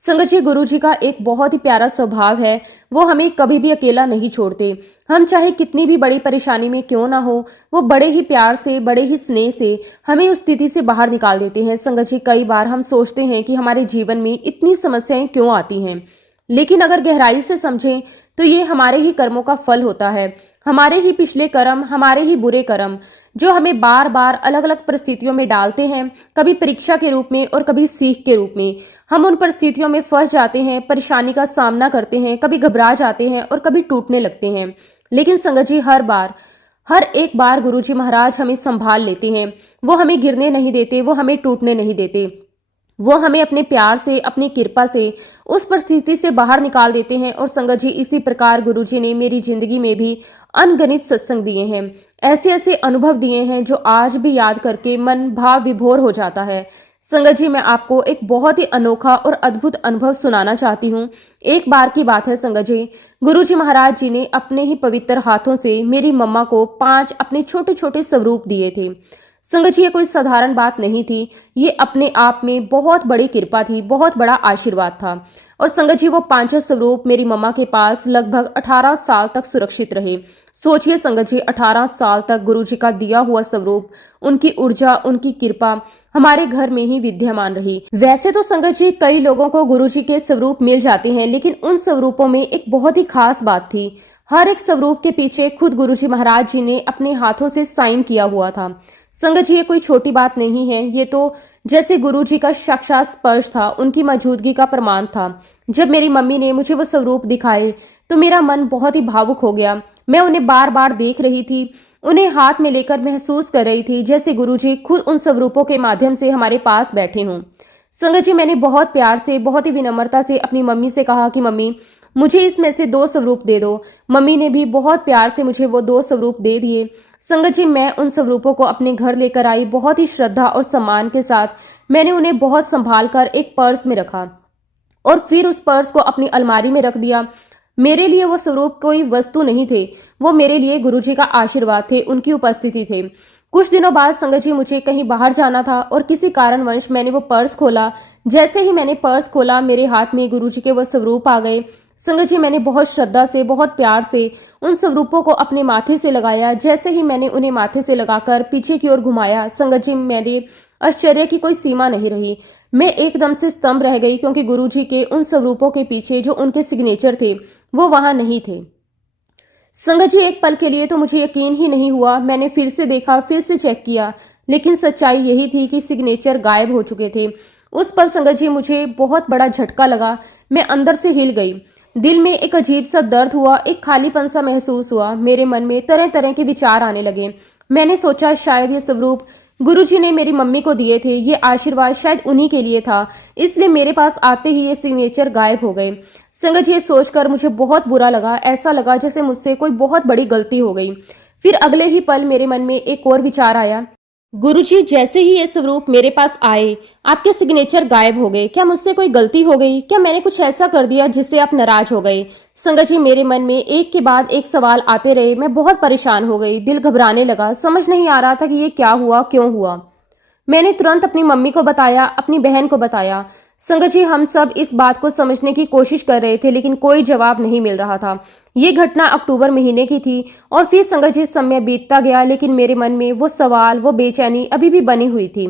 संगत जी गुरुजी का एक बहुत ही प्यारा स्वभाव है, वो हमें कभी भी अकेला नहीं छोड़ते। हम चाहे कितनी भी बड़ी परेशानी में क्यों ना हो, वो बड़े ही प्यार से, बड़े ही स्नेह से हमें उस स्थिति से बाहर निकाल देते हैं। संगत जी कई बार हम सोचते हैं कि हमारे जीवन में इतनी समस्याएं क्यों आती हैं, लेकिन अगर गहराई से समझें तो ये हमारे ही कर्मों का फल होता है। हमारे ही पिछले कर्म, हमारे ही बुरे कर्म जो हमें बार बार अलग अलग परिस्थितियों में डालते हैं, कभी परीक्षा के रूप में और कभी सीख के रूप में। हम उन परिस्थितियों में फंस जाते हैं, परेशानी का सामना करते हैं, कभी घबरा जाते हैं और कभी टूटने लगते हैं। लेकिन संगत जी हर एक बार गुरुजी महाराज हमें संभाल लेते हैं। वो हमें गिरने नहीं देते, वो हमें टूटने नहीं देते। वो हमें अपने प्यार से, अपनी कृपा से उस परिस्थिति से बाहर निकाल देते हैं। और संगत जी इसी प्रकार गुरुजी ने मेरी जिंदगी में भी अनगिनत सत्संग दिए हैं, ऐसे ऐसे अनुभव दिए हैं जो आज भी याद करके मन भाव विभोर हो जाता है। संगत जी मैं आपको एक बहुत ही अनोखा और अद्भुत अनुभव सुनाना चाहती हूँ। एक बार की बात है संगत जी, गुरुजी महाराज जी ने अपने ही पवित्र हाथों से मेरी मम्मा को 5 अपने छोटे छोटे स्वरूप दिए थे। संगत जी ये कोई साधारण बात नहीं थी, ये अपने आप में बहुत बड़ी कृपा थी, बहुत बड़ा आशीर्वाद था। और संगत जी वो 5 स्वरूप मेरी मम्मा के पास लगभग 18 साल तक सुरक्षित रहे। सोचिए संगत जी 18 साल तक गुरुजी का दिया हुआ स्वरूप, उनकी ऊर्जा, उनकी कृपा हमारे घर में ही विद्यमान रही। वैसे तो संगत जी कई लोगों को गुरुजी के स्वरूप मिल जाते हैं, लेकिन उन स्वरूपों में एक बहुत ही खास बात थी। हर एक स्वरूप के पीछे खुद गुरुजी महाराज जी ने अपने हाथों से साइन किया हुआ था। संगत जी ये कोई छोटी बात नहीं है, ये तो जैसे गुरुजी का साक्षात स्पर्श था, उनकी मौजूदगी का प्रमाण था। जब मेरी मम्मी ने मुझे वो स्वरूप दिखाए तो मेरा मन बहुत ही भावुक हो गया। मैं उन्हें बार बार देख रही थी, उन्हें हाथ में लेकर महसूस कर रही थी जैसे गुरुजी खुद उन स्वरूपों के माध्यम से हमारे पास बैठे हों। संगत जी मैंने बहुत प्यार से, बहुत ही विनम्रता से अपनी मम्मी से कहा कि मम्मी मुझे इसमें से 2 स्वरूप दे दो। मम्मी ने भी बहुत प्यार से मुझे वो 2 स्वरूप दे दिए। संगत जी मैं उन स्वरूपों को अपने घर लेकर आई, बहुत ही श्रद्धा और सम्मान के साथ मैंने उन्हें बहुत संभाल कर एक पर्स में रखा और फिर उस पर्स को अपनी अलमारी में रख दिया। मेरे लिए वो स्वरूप कोई वस्तु नहीं थे, वो मेरे लिए गुरुजी का आशीर्वाद थे, उनकी उपस्थिति थे। कुछ दिनों बाद संगत जी मुझे कहीं बाहर जाना था और किसी कारणवश मैंने वो पर्स खोला। जैसे ही मैंने पर्स खोला मेरे हाथ में गुरुजी के वो स्वरूप आ गए। संगत जी मैंने बहुत श्रद्धा से, बहुत प्यार से उन स्वरूपों को अपने माथे से लगाया। जैसे ही मैंने उन्हें माथे से लगाकर पीछे की ओर घुमाया, संगत जी मेरे आश्चर्य की कोई सीमा नहीं रही। मैं एकदम से स्तंभ रह गई, क्योंकि गुरुजी के उन स्वरूपों के पीछे जो उनके सिग्नेचर थे वो वहां नहीं थे। संगत जी एक पल के लिए तो मुझे यकीन ही नहीं हुआ। मैंने फिर से देखा, फिर से चेक किया, लेकिन सच्चाई यही थी कि सिग्नेचर गायब हो चुके थे। उस पल संगत जी मुझे बहुत बड़ा झटका लगा, मैं अंदर से हिल गई। दिल में एक अजीब सा दर्द हुआ, एक खालीपन सा महसूस हुआ। मेरे मन में तरह तरह के विचार आने लगे। मैंने सोचा शायद ये स्वरूप गुरुजी ने मेरी मम्मी को दिए थे, ये आशीर्वाद शायद उन्हीं के लिए था, इसलिए मेरे पास आते ही ये सिग्नेचर गायब हो गए। संगत जी ये सोचकर मुझे बहुत बुरा लगा, ऐसा लगा जैसे मुझसे कोई बहुत बड़ी गलती हो गई। फिर अगले ही पल मेरे मन में एक और विचार आया, गुरुजी जैसे ही ये स्वरूप मेरे पास आए आपके सिग्नेचर गायब हो गए। क्या मुझसे कोई गलती हो गई? क्या मैंने कुछ ऐसा कर दिया जिससे आप नाराज हो गए? संगत जी मेरे मन में एक के बाद एक सवाल आते रहे। मैं बहुत परेशान हो गई, दिल घबराने लगा, समझ नहीं आ रहा था कि ये क्या हुआ, क्यों हुआ। मैंने तुरंत अपनी मम्मी को बताया, अपनी बहन को बताया। संगत जी, हम सब इस बात को समझने की कोशिश कर रहे थे, लेकिन कोई जवाब नहीं मिल रहा था। ये घटना अक्टूबर महीने की थी और फिर संगत जी समय बीतता गया, लेकिन मेरे मन में वो सवाल, वो बेचैनी अभी भी बनी हुई थी।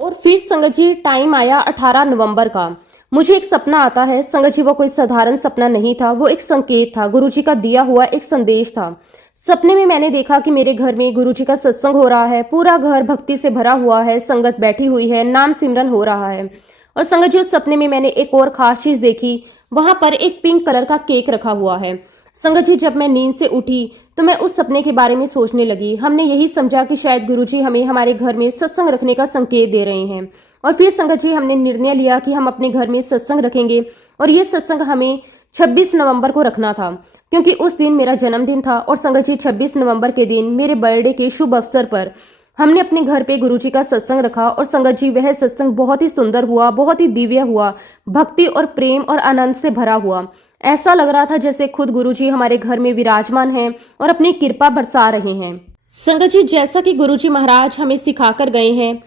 और फिर संगत जी टाइम आया 18 नवंबर का। मुझे एक सपना आता है संगत जी, वो कोई साधारण सपना नहीं था, वो एक संकेत था, गुरुजी का दिया हुआ एक संदेश था। सपने में मैंने देखा कि मेरे घर में गुरुजी का सत्संग हो रहा है, पूरा घर भक्ति से भरा हुआ है, संगत बैठी हुई है, नाम सिमरन हो रहा है। और संगत जी, उस सपने में मैंने एक और खास चीज देखी, वहां पर एक पिंक कलर का केक रखा हुआ है। संगत जी, जब मैं नींद से उठी तो मैं उस सपने के बारे में सोचने लगी। हमने यही समझा कि शायद गुरुजी हमें हमारे घर में सत्संग रखने का संकेत दे रहे हैं। और फिर संगत जी हमने निर्णय लिया कि हम अपने घर में सत्संग रखेंगे, और ये सत्संग हमें 26 नवंबर को रखना था, क्योंकि उस दिन मेरा जन्मदिन था। और संगत जी 26 नवंबर के दिन मेरे बर्थडे के शुभ अवसर पर हमने अपने घर पे गुरुजी का सत्संग रखा। और संगत जी वह सत्संग बहुत ही सुंदर हुआ, बहुत ही दिव्य हुआ, भक्ति और प्रेम और आनंद से भरा हुआ। ऐसा लग रहा था जैसे खुद गुरुजी हमारे घर में विराजमान हैं और अपनी कृपा बरसा रहे हैं। संगत जी, जैसा कि गुरुजी महाराज हमें सिखाकर गए हैं,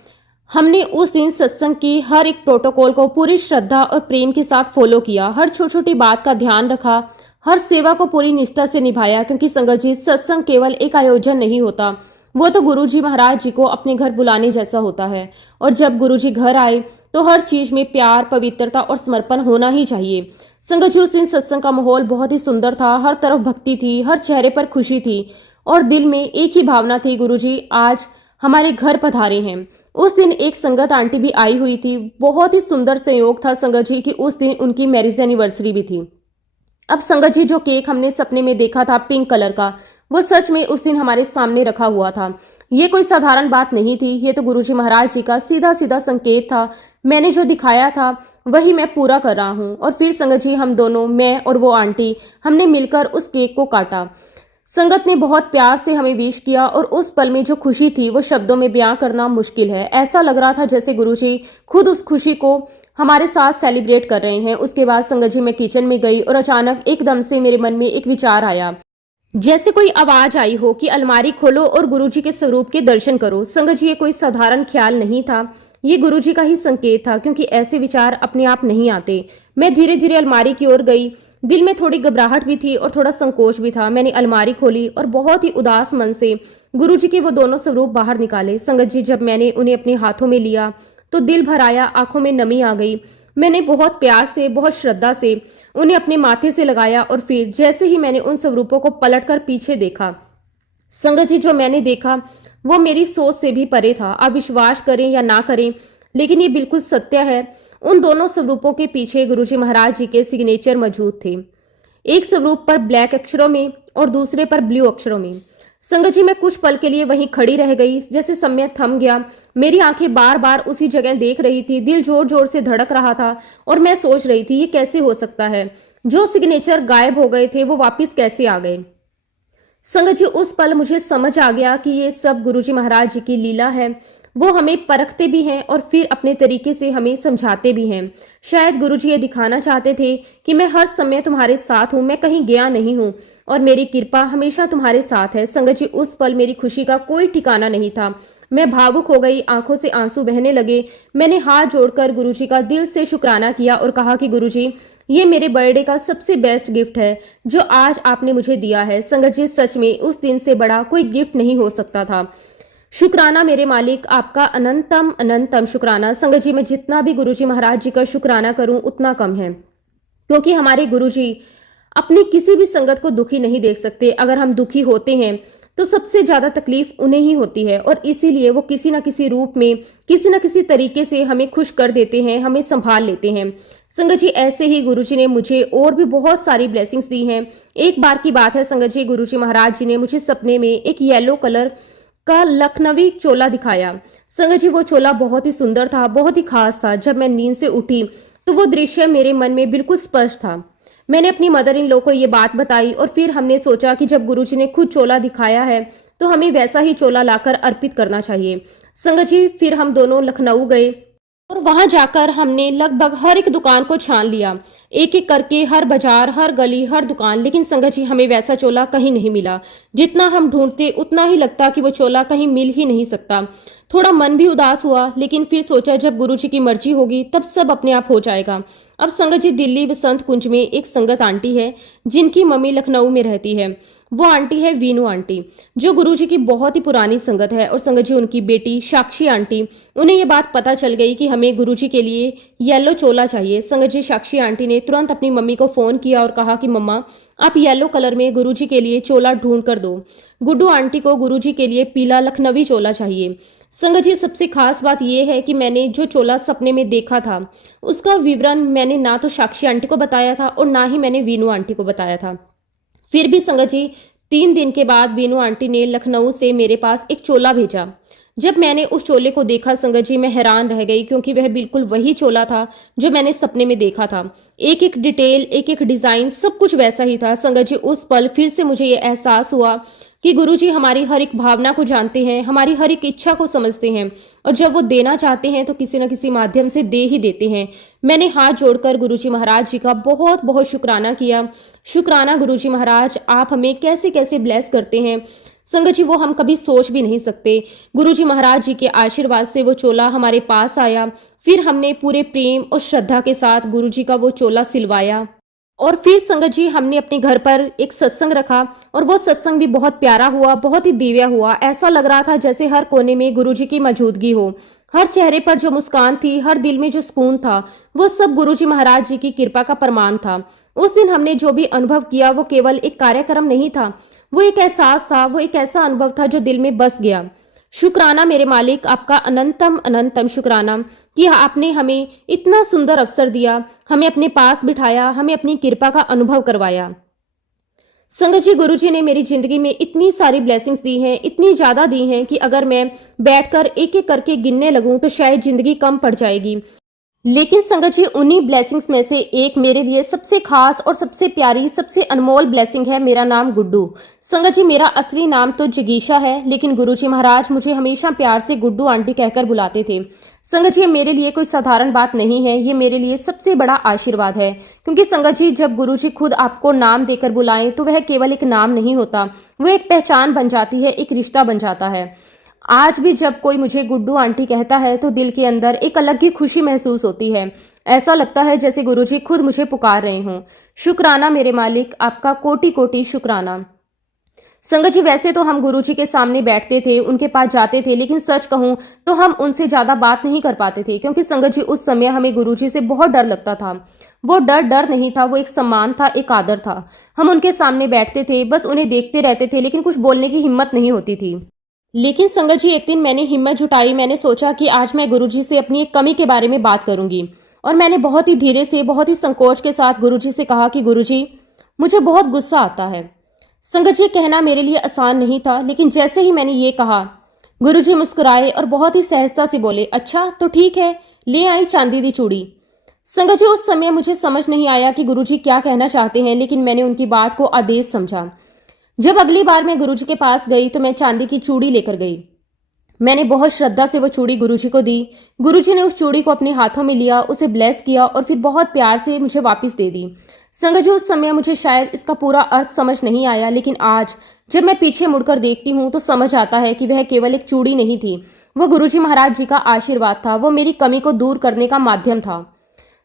हमने उस दिन सत्संग की हर एक प्रोटोकॉल को पूरी श्रद्धा और प्रेम के साथ फॉलो किया, हर छोटी छोटी बात का ध्यान रखा, हर सेवा को पूरी निष्ठा से निभाया। क्योंकि संगत जी सत्संग केवल एक आयोजन नहीं होता, वो तो गुरुजी महाराज जी को अपने घर बुलाने जैसा होता है। और जब गुरुजी घर आए तो हर चीज में प्यार, पवित्रता और समर्पण होना ही चाहिए। संगत जी उस दिन सत्संग का माहौल बहुत ही सुंदर था, हर तरफ भक्ति थी, हर चेहरे पर खुशी थी और दिल में एक ही भावना थी, गुरुजी आज हमारे घर पधारे हैं। उस दिन एक संगत आंटी भी आई हुई थी। बहुत ही सुंदर संयोग था संगत जी कि उस दिन उनकी मैरिज एनिवर्सरी भी थी। अब संगत जी जो केक हमने सपने में देखा था पिंक कलर का, वो सच में उस दिन हमारे सामने रखा हुआ था। ये कोई साधारण बात नहीं थी, ये तो गुरुजी महाराज जी का सीधा सीधा संकेत था। मैंने जो दिखाया था वही मैं पूरा कर रहा हूँ। और फिर संगत जी हम दोनों, मैं और वो आंटी, हमने मिलकर उस केक को काटा। संगत ने बहुत प्यार से हमें विश किया और उस पल में जो खुशी थी वो शब्दों में बयां करना मुश्किल है। ऐसा लग रहा था जैसे गुरुजी खुद उस खुशी को हमारे साथ सेलिब्रेट कर रहे हैं। उसके बाद संगत जी मैं किचन में गई और अचानक एकदम से मेरे मन में एक विचार आया, जैसे कोई आवाज आई हो कि अलमारी खोलो और गुरुजी के स्वरूप के दर्शन करो। संगत जी ये कोई साधारण ख्याल नहीं था, ये गुरुजी का ही संकेत था, क्योंकि ऐसे विचार अपने आप नहीं आते। मैं धीरे धीरे अलमारी की ओर गई। दिल में थोड़ी घबराहट भी थी और थोड़ा संकोच भी था। मैंने अलमारी खोली और बहुत ही उदास मन से गुरुजी के वो दोनों स्वरूप बाहर निकाले। संगत जी जब मैंने उन्हें अपने हाथों में लिया तो दिल भर आया, आंखों में नमी आ गई। मैंने बहुत प्यार से, बहुत श्रद्धा से उन्हें अपने माथे से लगाया और फिर जैसे ही मैंने उन स्वरूपों को पलटकर पीछे देखा, संगत जी जो मैंने देखा वो मेरी सोच से भी परे था। आप विश्वास करें या ना करें, लेकिन ये बिल्कुल सत्य है। उन दोनों स्वरूपों के पीछे गुरुजी महाराज जी के सिग्नेचर मौजूद थे। एक स्वरूप पर ब्लैक अक्षरों में और दूसरे पर ब्लू अक्षरों में। संगत जी मैं कुछ पल के लिए वहीं खड़ी रह गई, जैसे समय थम गया। मेरी आंखें बार बार उसी जगह देख रही थी, दिल जोर जोर से धड़क रहा था और मैं सोच रही थी ये कैसे हो सकता है, जो सिग्नेचर गायब हो गए थे वो वापिस कैसे आ गए। संगत जी उस पल मुझे समझ आ गया कि ये सब गुरुजी महाराज जी की लीला है। वो हमें परखते भी हैं और फिर अपने तरीके से हमें समझाते भी हैं। शायद गुरुजी ये दिखाना चाहते थे कि मैं हर समय तुम्हारे साथ हूँ, मैं कहीं गया नहीं हूँ और मेरी कृपा हमेशा तुम्हारे साथ है। संगत जी उस पल मेरी खुशी का कोई ठिकाना नहीं था। मैं भावुक हो गई, आंखों से आंसू बहने लगे। मैंने हाथ जोड़कर गुरुजी का दिल से शुक्राना किया और कहा कि गुरुजी ये मेरे बर्थडे का सबसे बेस्ट गिफ्ट है जो आज आपने मुझे दिया है। संगत जी सच में उस दिन से बड़ा कोई गिफ्ट नहीं हो सकता था। शुक्राना मेरे मालिक, आपका अनंतम अनंतम शुक्राना। संगत जी मैं जितना भी गुरुजी महाराज जी का शुक्राना करूं उतना कम है, क्योंकि हमारे गुरुजी अपनी किसी भी संगत को दुखी नहीं देख सकते। अगर हम दुखी होते हैं तो सबसे ज्यादा तकलीफ उन्हें ही होती है और इसीलिए वो किसी न किसी रूप में, किसी न किसी तरीके से हमें खुश कर देते हैं, हमें संभाल लेते हैं। संगत जी ऐसे ही गुरुजी ने मुझे और भी बहुत सारी ब्लेसिंग्स दी हैं। एक बार की बात है संगत जी, गुरुजी महाराज जी ने मुझे सपने में एक येलो कलर का लखनवी चोला दिखाया। संगत जी वो चोला बहुत ही सुंदर था, बहुत ही खास था। जब मैं नींद से उठी तो वो दृश्य मेरे मन में बिल्कुल स्पष्ट था। मैंने अपनी मदर इन लॉ को ये बात बताई और फिर हमने सोचा कि जब गुरुजी ने खुद चोला दिखाया है तो हमें वैसा ही चोला लाकर अर्पित करना चाहिए। संगत जी फिर हम दोनों लखनऊ गए और वहां जाकर हमने लगभग हर एक दुकान को छान लिया, एक एक करके, हर बाजार, हर गली, हर दुकान। लेकिन संगत जी, हमें वैसा चोला कहीं नहीं मिला। जितना हम ढूंढते उतना ही लगता कि वो चोला कहीं मिल ही नहीं सकता। थोड़ा मन भी उदास हुआ, लेकिन फिर सोचा जब गुरुजी की मर्जी होगी तब सब अपने आप हो जाएगा। अब संगत जी, दिल्ली बसंत कुंज में एक संगत आंटी है जिनकी मम्मी लखनऊ में रहती है। वो आंटी है वीनू आंटी, जो गुरुजी की बहुत ही पुरानी संगत है। और संगत जी, उनकी बेटी साक्षी आंटी, उन्हें ये बात पता चल गई कि हमें गुरुजी के लिए येलो चोला चाहिए। संगत जी, साक्षी आंटी ने तुरंत अपनी मम्मी को फोन किया और कहा कि मम्मा, आप येलो कलर में गुरुजी के लिए चोला ढूंढ कर दो। गुड्डू आंटी को गुरुजी के लिए पीला लखनवी चोला चाहिए। संगत जी, सबसे खास बात यह है कि मैंने जो चोला सपने में देखा था उसका विवरण मैंने ना तो साक्षी आंटी को बताया था और ना ही मैंने वीनू आंटी को बताया था। फिर भी संगत जी, 3 दिन के बाद वीनू आंटी ने लखनऊ से मेरे पास एक चोला भेजा। जब मैंने उस चोले को देखा संगत जी, मैं हैरान रह गई, क्योंकि वह बिल्कुल वही चोला था जो मैंने सपने में देखा था। एक एक डिटेल, एक एक डिजाइन, सब कुछ वैसा ही था। संगत जी, उस पल फिर से मुझे ये एहसास हुआ कि गुरुजी हमारी हर एक भावना को जानते हैं, हमारी हर एक इच्छा को समझते हैं, और जब वो देना चाहते हैं तो किसी न किसी माध्यम से दे ही देते हैं। मैंने हाथ जोड़कर गुरुजी महाराज जी का बहुत बहुत शुक्राना किया। शुक्राना गुरुजी महाराज, आप हमें कैसे कैसे ब्लेस करते हैं। संगत जी, वो हम कभी सोच भी नहीं सकते। गुरुजी महाराज जी के आशीर्वाद से वो चोला हमारे पास आया। फिर हमने पूरे प्रेम और श्रद्धा के साथ गुरुजी का वो चोला सिलवाया। और फिर संगत जी, हमने अपने घर पर एक सत्संग रखा, और वो सत्संग भी बहुत प्यारा हुआ, बहुत ही दिव्य हुआ। ऐसा लग रहा था जैसे हर कोने में गुरुजी की मौजूदगी हो। हर चेहरे पर जो मुस्कान थी, हर दिल में जो सुकून था, वो सब गुरुजी महाराज जी की कृपा का प्रमाण था। उस दिन हमने जो भी अनुभव किया वो केवल एक कार्यक्रम नहीं था, वो एक एहसास था, वो एक ऐसा अनुभव था जो दिल में बस गया। शुक्राना मेरे मालिक, आपका अनंतम अनंतम शुक्राना कि आपने हमें इतना सुंदर अवसर दिया, हमें अपने पास बिठाया, हमें अपनी कृपा का अनुभव करवाया। संगत जी, गुरुजी ने मेरी जिंदगी में इतनी सारी ब्लेसिंग्स दी हैं, इतनी ज्यादा दी हैं कि अगर मैं बैठकर एक एक करके गिनने लगूं तो शायद जिंदगी कम पड़ जाएगी। लेकिन संगत जी, उन्हीं ब्लेसिंग्स में से एक मेरे लिए सबसे खास और सबसे प्यारी, सबसे अनमोल ब्लेसिंग है मेरा नाम गुड्डू। संगत जी, मेरा असली नाम तो जगीशा है, लेकिन गुरुजी महाराज मुझे हमेशा प्यार से गुड्डू आंटी कहकर बुलाते थे। संगत जी, ये मेरे लिए कोई साधारण बात नहीं है, ये मेरे लिए सबसे बड़ा आशीर्वाद है। क्योंकि संगत जी, जब गुरुजी खुद आपको नाम देकर बुलाएं तो वह केवल एक नाम नहीं होता, वो एक पहचान बन जाती है, एक रिश्ता बन जाता है। आज भी जब कोई मुझे गुड्डू आंटी कहता है तो दिल के अंदर एक अलग ही खुशी महसूस होती है। ऐसा लगता है जैसे गुरुजी खुद मुझे पुकार रहे हों। शुक्राना मेरे मालिक, आपका कोटि कोटि शुक्राना। संगत जी, वैसे तो हम गुरुजी के सामने बैठते थे, उनके पास जाते थे, लेकिन सच कहूं तो हम उनसे ज्यादा बात नहीं कर पाते थे, क्योंकि संगत जी, उस समय हमें गुरुजी से बहुत डर लगता था। वो डर डर नहीं था, वो एक सम्मान था, एक आदर था। हम उनके सामने बैठते थे, बस उन्हें देखते रहते थे, लेकिन कुछ बोलने की हिम्मत नहीं होती थी। लेकिन संगत जी, एक दिन मैंने हिम्मत जुटाई। मैंने सोचा कि आज मैं गुरुजी से अपनी एक कमी के बारे में बात करूंगी, और मैंने बहुत ही धीरे से, बहुत ही संकोच के साथ गुरुजी से कहा कि गुरुजी, मुझे बहुत गुस्सा आता है। संगत जी, कहना मेरे लिए आसान नहीं था, लेकिन जैसे ही मैंने ये कहा, गुरुजी मुस्कुराए और बहुत ही सहजता से बोले, अच्छा तो ठीक है, ले आई चांदी दी चूड़ी। संगत जी, उस समय मुझे समझ नहीं आया कि गुरुजी क्या कहना चाहते हैं, लेकिन मैंने उनकी बात को आदेश समझा। जब अगली बार मैं गुरुजी के पास गई तो मैं चांदी की चूड़ी लेकर गई। मैंने बहुत श्रद्धा से वो चूड़ी गुरुजी को दी। गुरुजी ने उस चूड़ी को अपने हाथों में लिया, उसे ब्लेस किया और फिर बहुत प्यार से मुझे वापस दे दी। संगत जी, उस समय मुझे शायद इसका पूरा अर्थ समझ नहीं आया, लेकिन आज जब मैं पीछे मुड़कर देखती हूँ तो समझ आता है कि वह केवल एक चूड़ी नहीं थी, वो गुरुजी महाराज जी का आशीर्वाद था, वो मेरी कमी को दूर करने का माध्यम था।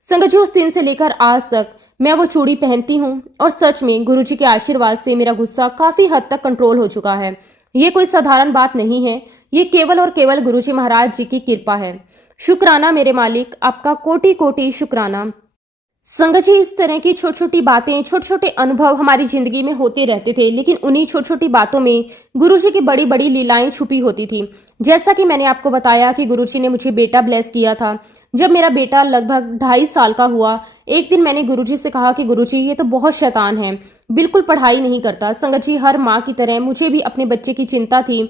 संगत जी, उस दिन से लेकर आज तक मैं वो चूड़ी पहनती हूँ, और सच में गुरुजी के आशीर्वाद से मेरा गुस्सा काफी हद तक कंट्रोल हो चुका है। ये कोई साधारण बात नहीं है, ये केवल और केवल गुरुजी महाराज जी की कृपा है। शुक्राना मेरे मालिक, आपका कोटि कोटि शुक्राना। संगत जी, इस तरह की छोटी छोटी बातें, छोटे छोटे अनुभव हमारी जिंदगी में होते रहते थे, लेकिन उन्हीं छोटी छोटी बातों में गुरुजी की बड़ी बड़ी लीलाएं छुपी होती थी। जैसा कि मैंने आपको बताया कि गुरुजी ने मुझे बेटा ब्लेस किया था। जब मेरा बेटा लगभग 2.5 साल का हुआ, एक दिन मैंने गुरुजी से कहा कि गुरुजी, ये तो बहुत शैतान है, बिल्कुल पढ़ाई नहीं करता। संगत जी, हर माँ की तरह मुझे भी अपने बच्चे की चिंता थी,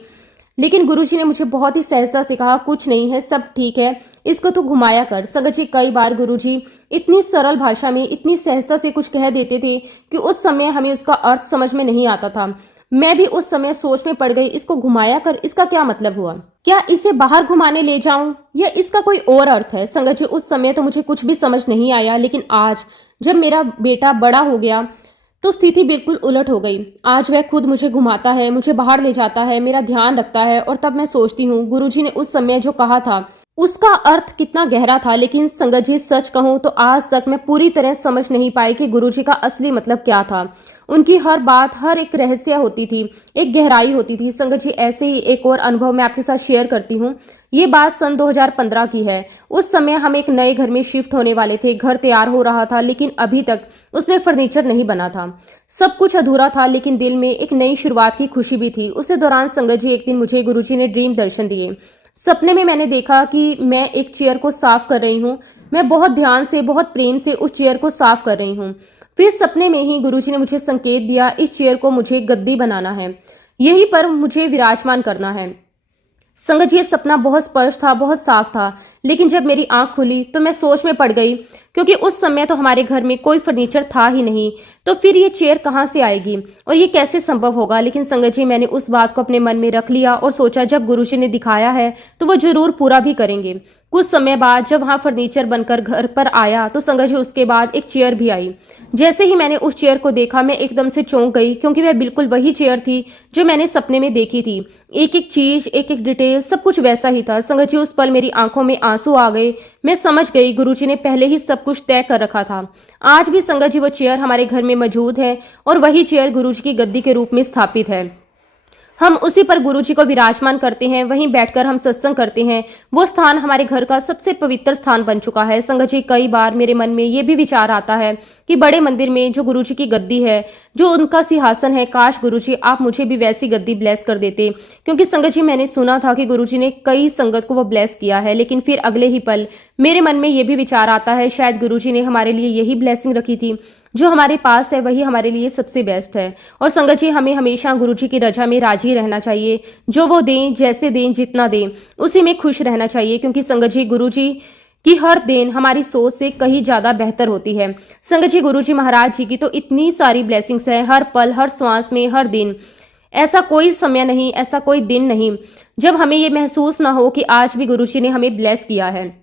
लेकिन गुरुजी ने मुझे बहुत ही सहजता से कहा, कुछ नहीं है, सब ठीक है, इसको तो घुमाया कर। संगत जी, कई बार गुरुजी इतनी सरल भाषा में, इतनी सहजता से कुछ कह देते थे कि उस समय हमें उसका अर्थ समझ में नहीं आता था। मैं भी उस समय सोच में पड़ गई, इसको घुमाया कर इसका क्या मतलब हुआ? क्या इसे बाहर घुमाने ले जाऊं या इसका कोई और अर्थ है? संगत जी, उस समय तो मुझे कुछ भी समझ नहीं आया, लेकिन आज जब मेरा बेटा बड़ा हो गया तो स्थिति बिल्कुल उलट हो गई। आज वह खुद मुझे घुमाता है, मुझे बाहर ले जाता है, मेरा ध्यान रखता है, और तब मैं सोचती हूँ गुरुजी ने उस समय जो कहा था उसका अर्थ कितना गहरा था। लेकिन संगत जी, सच कहूँ तो आज तक मैं पूरी तरह समझ नहीं पाई कि गुरुजी का असली मतलब क्या था। उनकी हर बात, हर एक रहस्य होती थी, एक गहराई होती थी। संगत जी, ऐसे ही एक और अनुभव मैं आपके साथ शेयर करती हूँ। ये बात सन 2015 की है। उस समय हम एक नए घर में शिफ्ट होने वाले थे। घर तैयार हो रहा था, लेकिन अभी तक उसमें फर्नीचर नहीं बना था। सब कुछ अधूरा था, लेकिन दिल में एक नई शुरुआत की खुशी भी थी। उसी दौरान संगत जी, एक दिन मुझे गुरुजी ने ड्रीम दर्शन दिए। सपने में मैंने देखा कि मैं एक चेयर को साफ कर रही हूँ। मैं बहुत ध्यान से, बहुत प्रेम से उस चेयर को साफ कर रही हूँ। फिर सपने में ही गुरुजी ने मुझे संकेत दिया, इस चेयर को मुझे गद्दी बनाना है, यहीं पर मुझे विराजमान करना है। संगत जी, ये सपना बहुत स्पष्ट था, बहुत साफ था, लेकिन जब मेरी आंख खुली तो मैं सोच में पड़ गई, क्योंकि उस समय तो हमारे घर में कोई फर्नीचर था ही नहीं। तो फिर ये चेयर कहाँ से आएगी और ये कैसे संभव होगा? लेकिन संगत जी, मैंने उस बात को अपने मन में रख लिया और सोचा जब गुरुजी ने दिखाया है तो वो जरूर पूरा भी करेंगे। कुछ समय बाद जब वहाँ फर्नीचर बनकर घर पर आया तो संगत जी, उसके बाद एक चेयर भी आई। जैसे ही मैंने उस चेयर को देखा, मैं एकदम से चौंक गई, क्योंकि वह बिल्कुल वही चेयर थी जो मैंने सपने में देखी थी। एक एक चीज, एक एक डिटेल, सब कुछ वैसा ही था। संगत जी, उस पल मेरी आंखों में आंसू आ गए। मैं समझ गई गुरुजी ने पहले ही सब कुछ तय कर रखा था। आज भी संगत जी, वो चेयर हमारे घर में मौजूद है और वही चेयर गुरुजी की गद्दी के रूप में स्थापित है। हम उसी पर गुरुजी को विराजमान करते हैं, वहीं बैठकर हम सत्संग करते हैं। वो स्थान हमारे घर का सबसे पवित्र स्थान बन चुका है। संगत जी, कई बार मेरे मन में ये भी विचार आता है कि बड़े मंदिर में जो गुरुजी की गद्दी है, जो उनका सिंहासन है, काश गुरुजी आप मुझे भी वैसी गद्दी ब्लेस कर देते। क्योंकि संगत जी, मैंने सुना था कि गुरुजी ने कई संगत को वो ब्लेस किया है, लेकिन फिर अगले ही पल मेरे मन में ये भी विचार आता है, शायद गुरुजी ने हमारे लिए यही ब्लेसिंग रखी थी, जो हमारे पास है वही हमारे लिए सबसे बेस्ट है। और संगत जी, हमें हमेशा गुरुजी की रजा में राजी रहना चाहिए। जो वो दें, जैसे दें, जितना दें, उसी में खुश रहना चाहिए। क्योंकि संगत जी, गुरुजी की हर देन हमारी सोच से कहीं ज्यादा बेहतर होती है। संगत जी, गुरुजी महाराज जी की तो इतनी सारी ब्लेसिंग्स है, हर पल, हर श्वास में, हर दिन। ऐसा कोई समय नहीं, ऐसा कोई दिन नहीं जब हमें ये महसूस ना हो कि आज भी गुरुजी ने हमें ब्लेस किया है।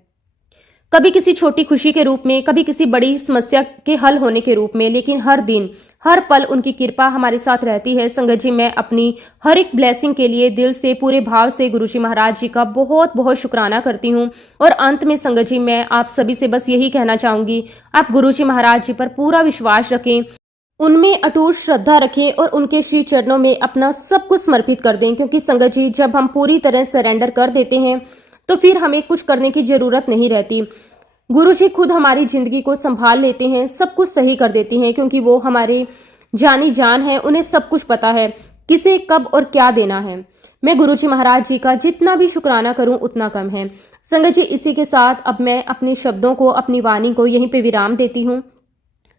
कभी किसी छोटी खुशी के रूप में, कभी किसी बड़ी समस्या के हल होने के रूप में, लेकिन हर दिन, हर पल उनकी कृपा हमारे साथ रहती है। संगत जी, मैं अपनी हर एक ब्लेसिंग के लिए दिल से, पूरे भाव से गुरुजी महाराज जी का बहुत बहुत शुक्राना करती हूँ। और अंत में संगत जी, मैं आप सभी से बस यही कहना चाहूंगी, आप गुरुजी महाराज जी पर पूरा विश्वास रखें, उनमें अटूट श्रद्धा रखें और उनके श्री चरणों में अपना सब कुछ समर्पित कर दें। क्योंकि संगत जी, जब हम पूरी तरह सरेंडर कर देते हैं तो फिर हमें कुछ करने की जरूरत नहीं रहती। गुरुजी खुद हमारी जिंदगी को संभाल लेते हैं, सब कुछ सही कर देते हैं, क्योंकि वो हमारे जानी जान है। उन्हें सब कुछ पता है किसे कब और क्या देना है। मैं गुरुजी महाराज जी का जितना भी शुक्राना करूं उतना कम है। संगत जी, इसी के साथ अब मैं अपने शब्दों को, अपनी वाणी को यहीं पे विराम देती हूँ।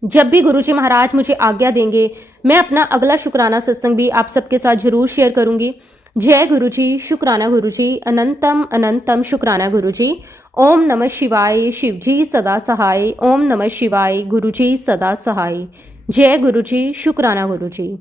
जब भी गुरुजी महाराज मुझे आज्ञा देंगे, मैं अपना अगला शुक्राना सत्संग भी आप सबके साथ जरूर शेयर करूंगी। जय गुरुजी, शुक्राना गुरुजी, अनंतम अनंतम शुक्राना गुरुजी। ओम नमः शिवाय, शिवजी सदा सहाय। ओम नमः शिवाय, गुरुजी सदा सहाय। जय गुरुजी, शुक्राना गुरुजी।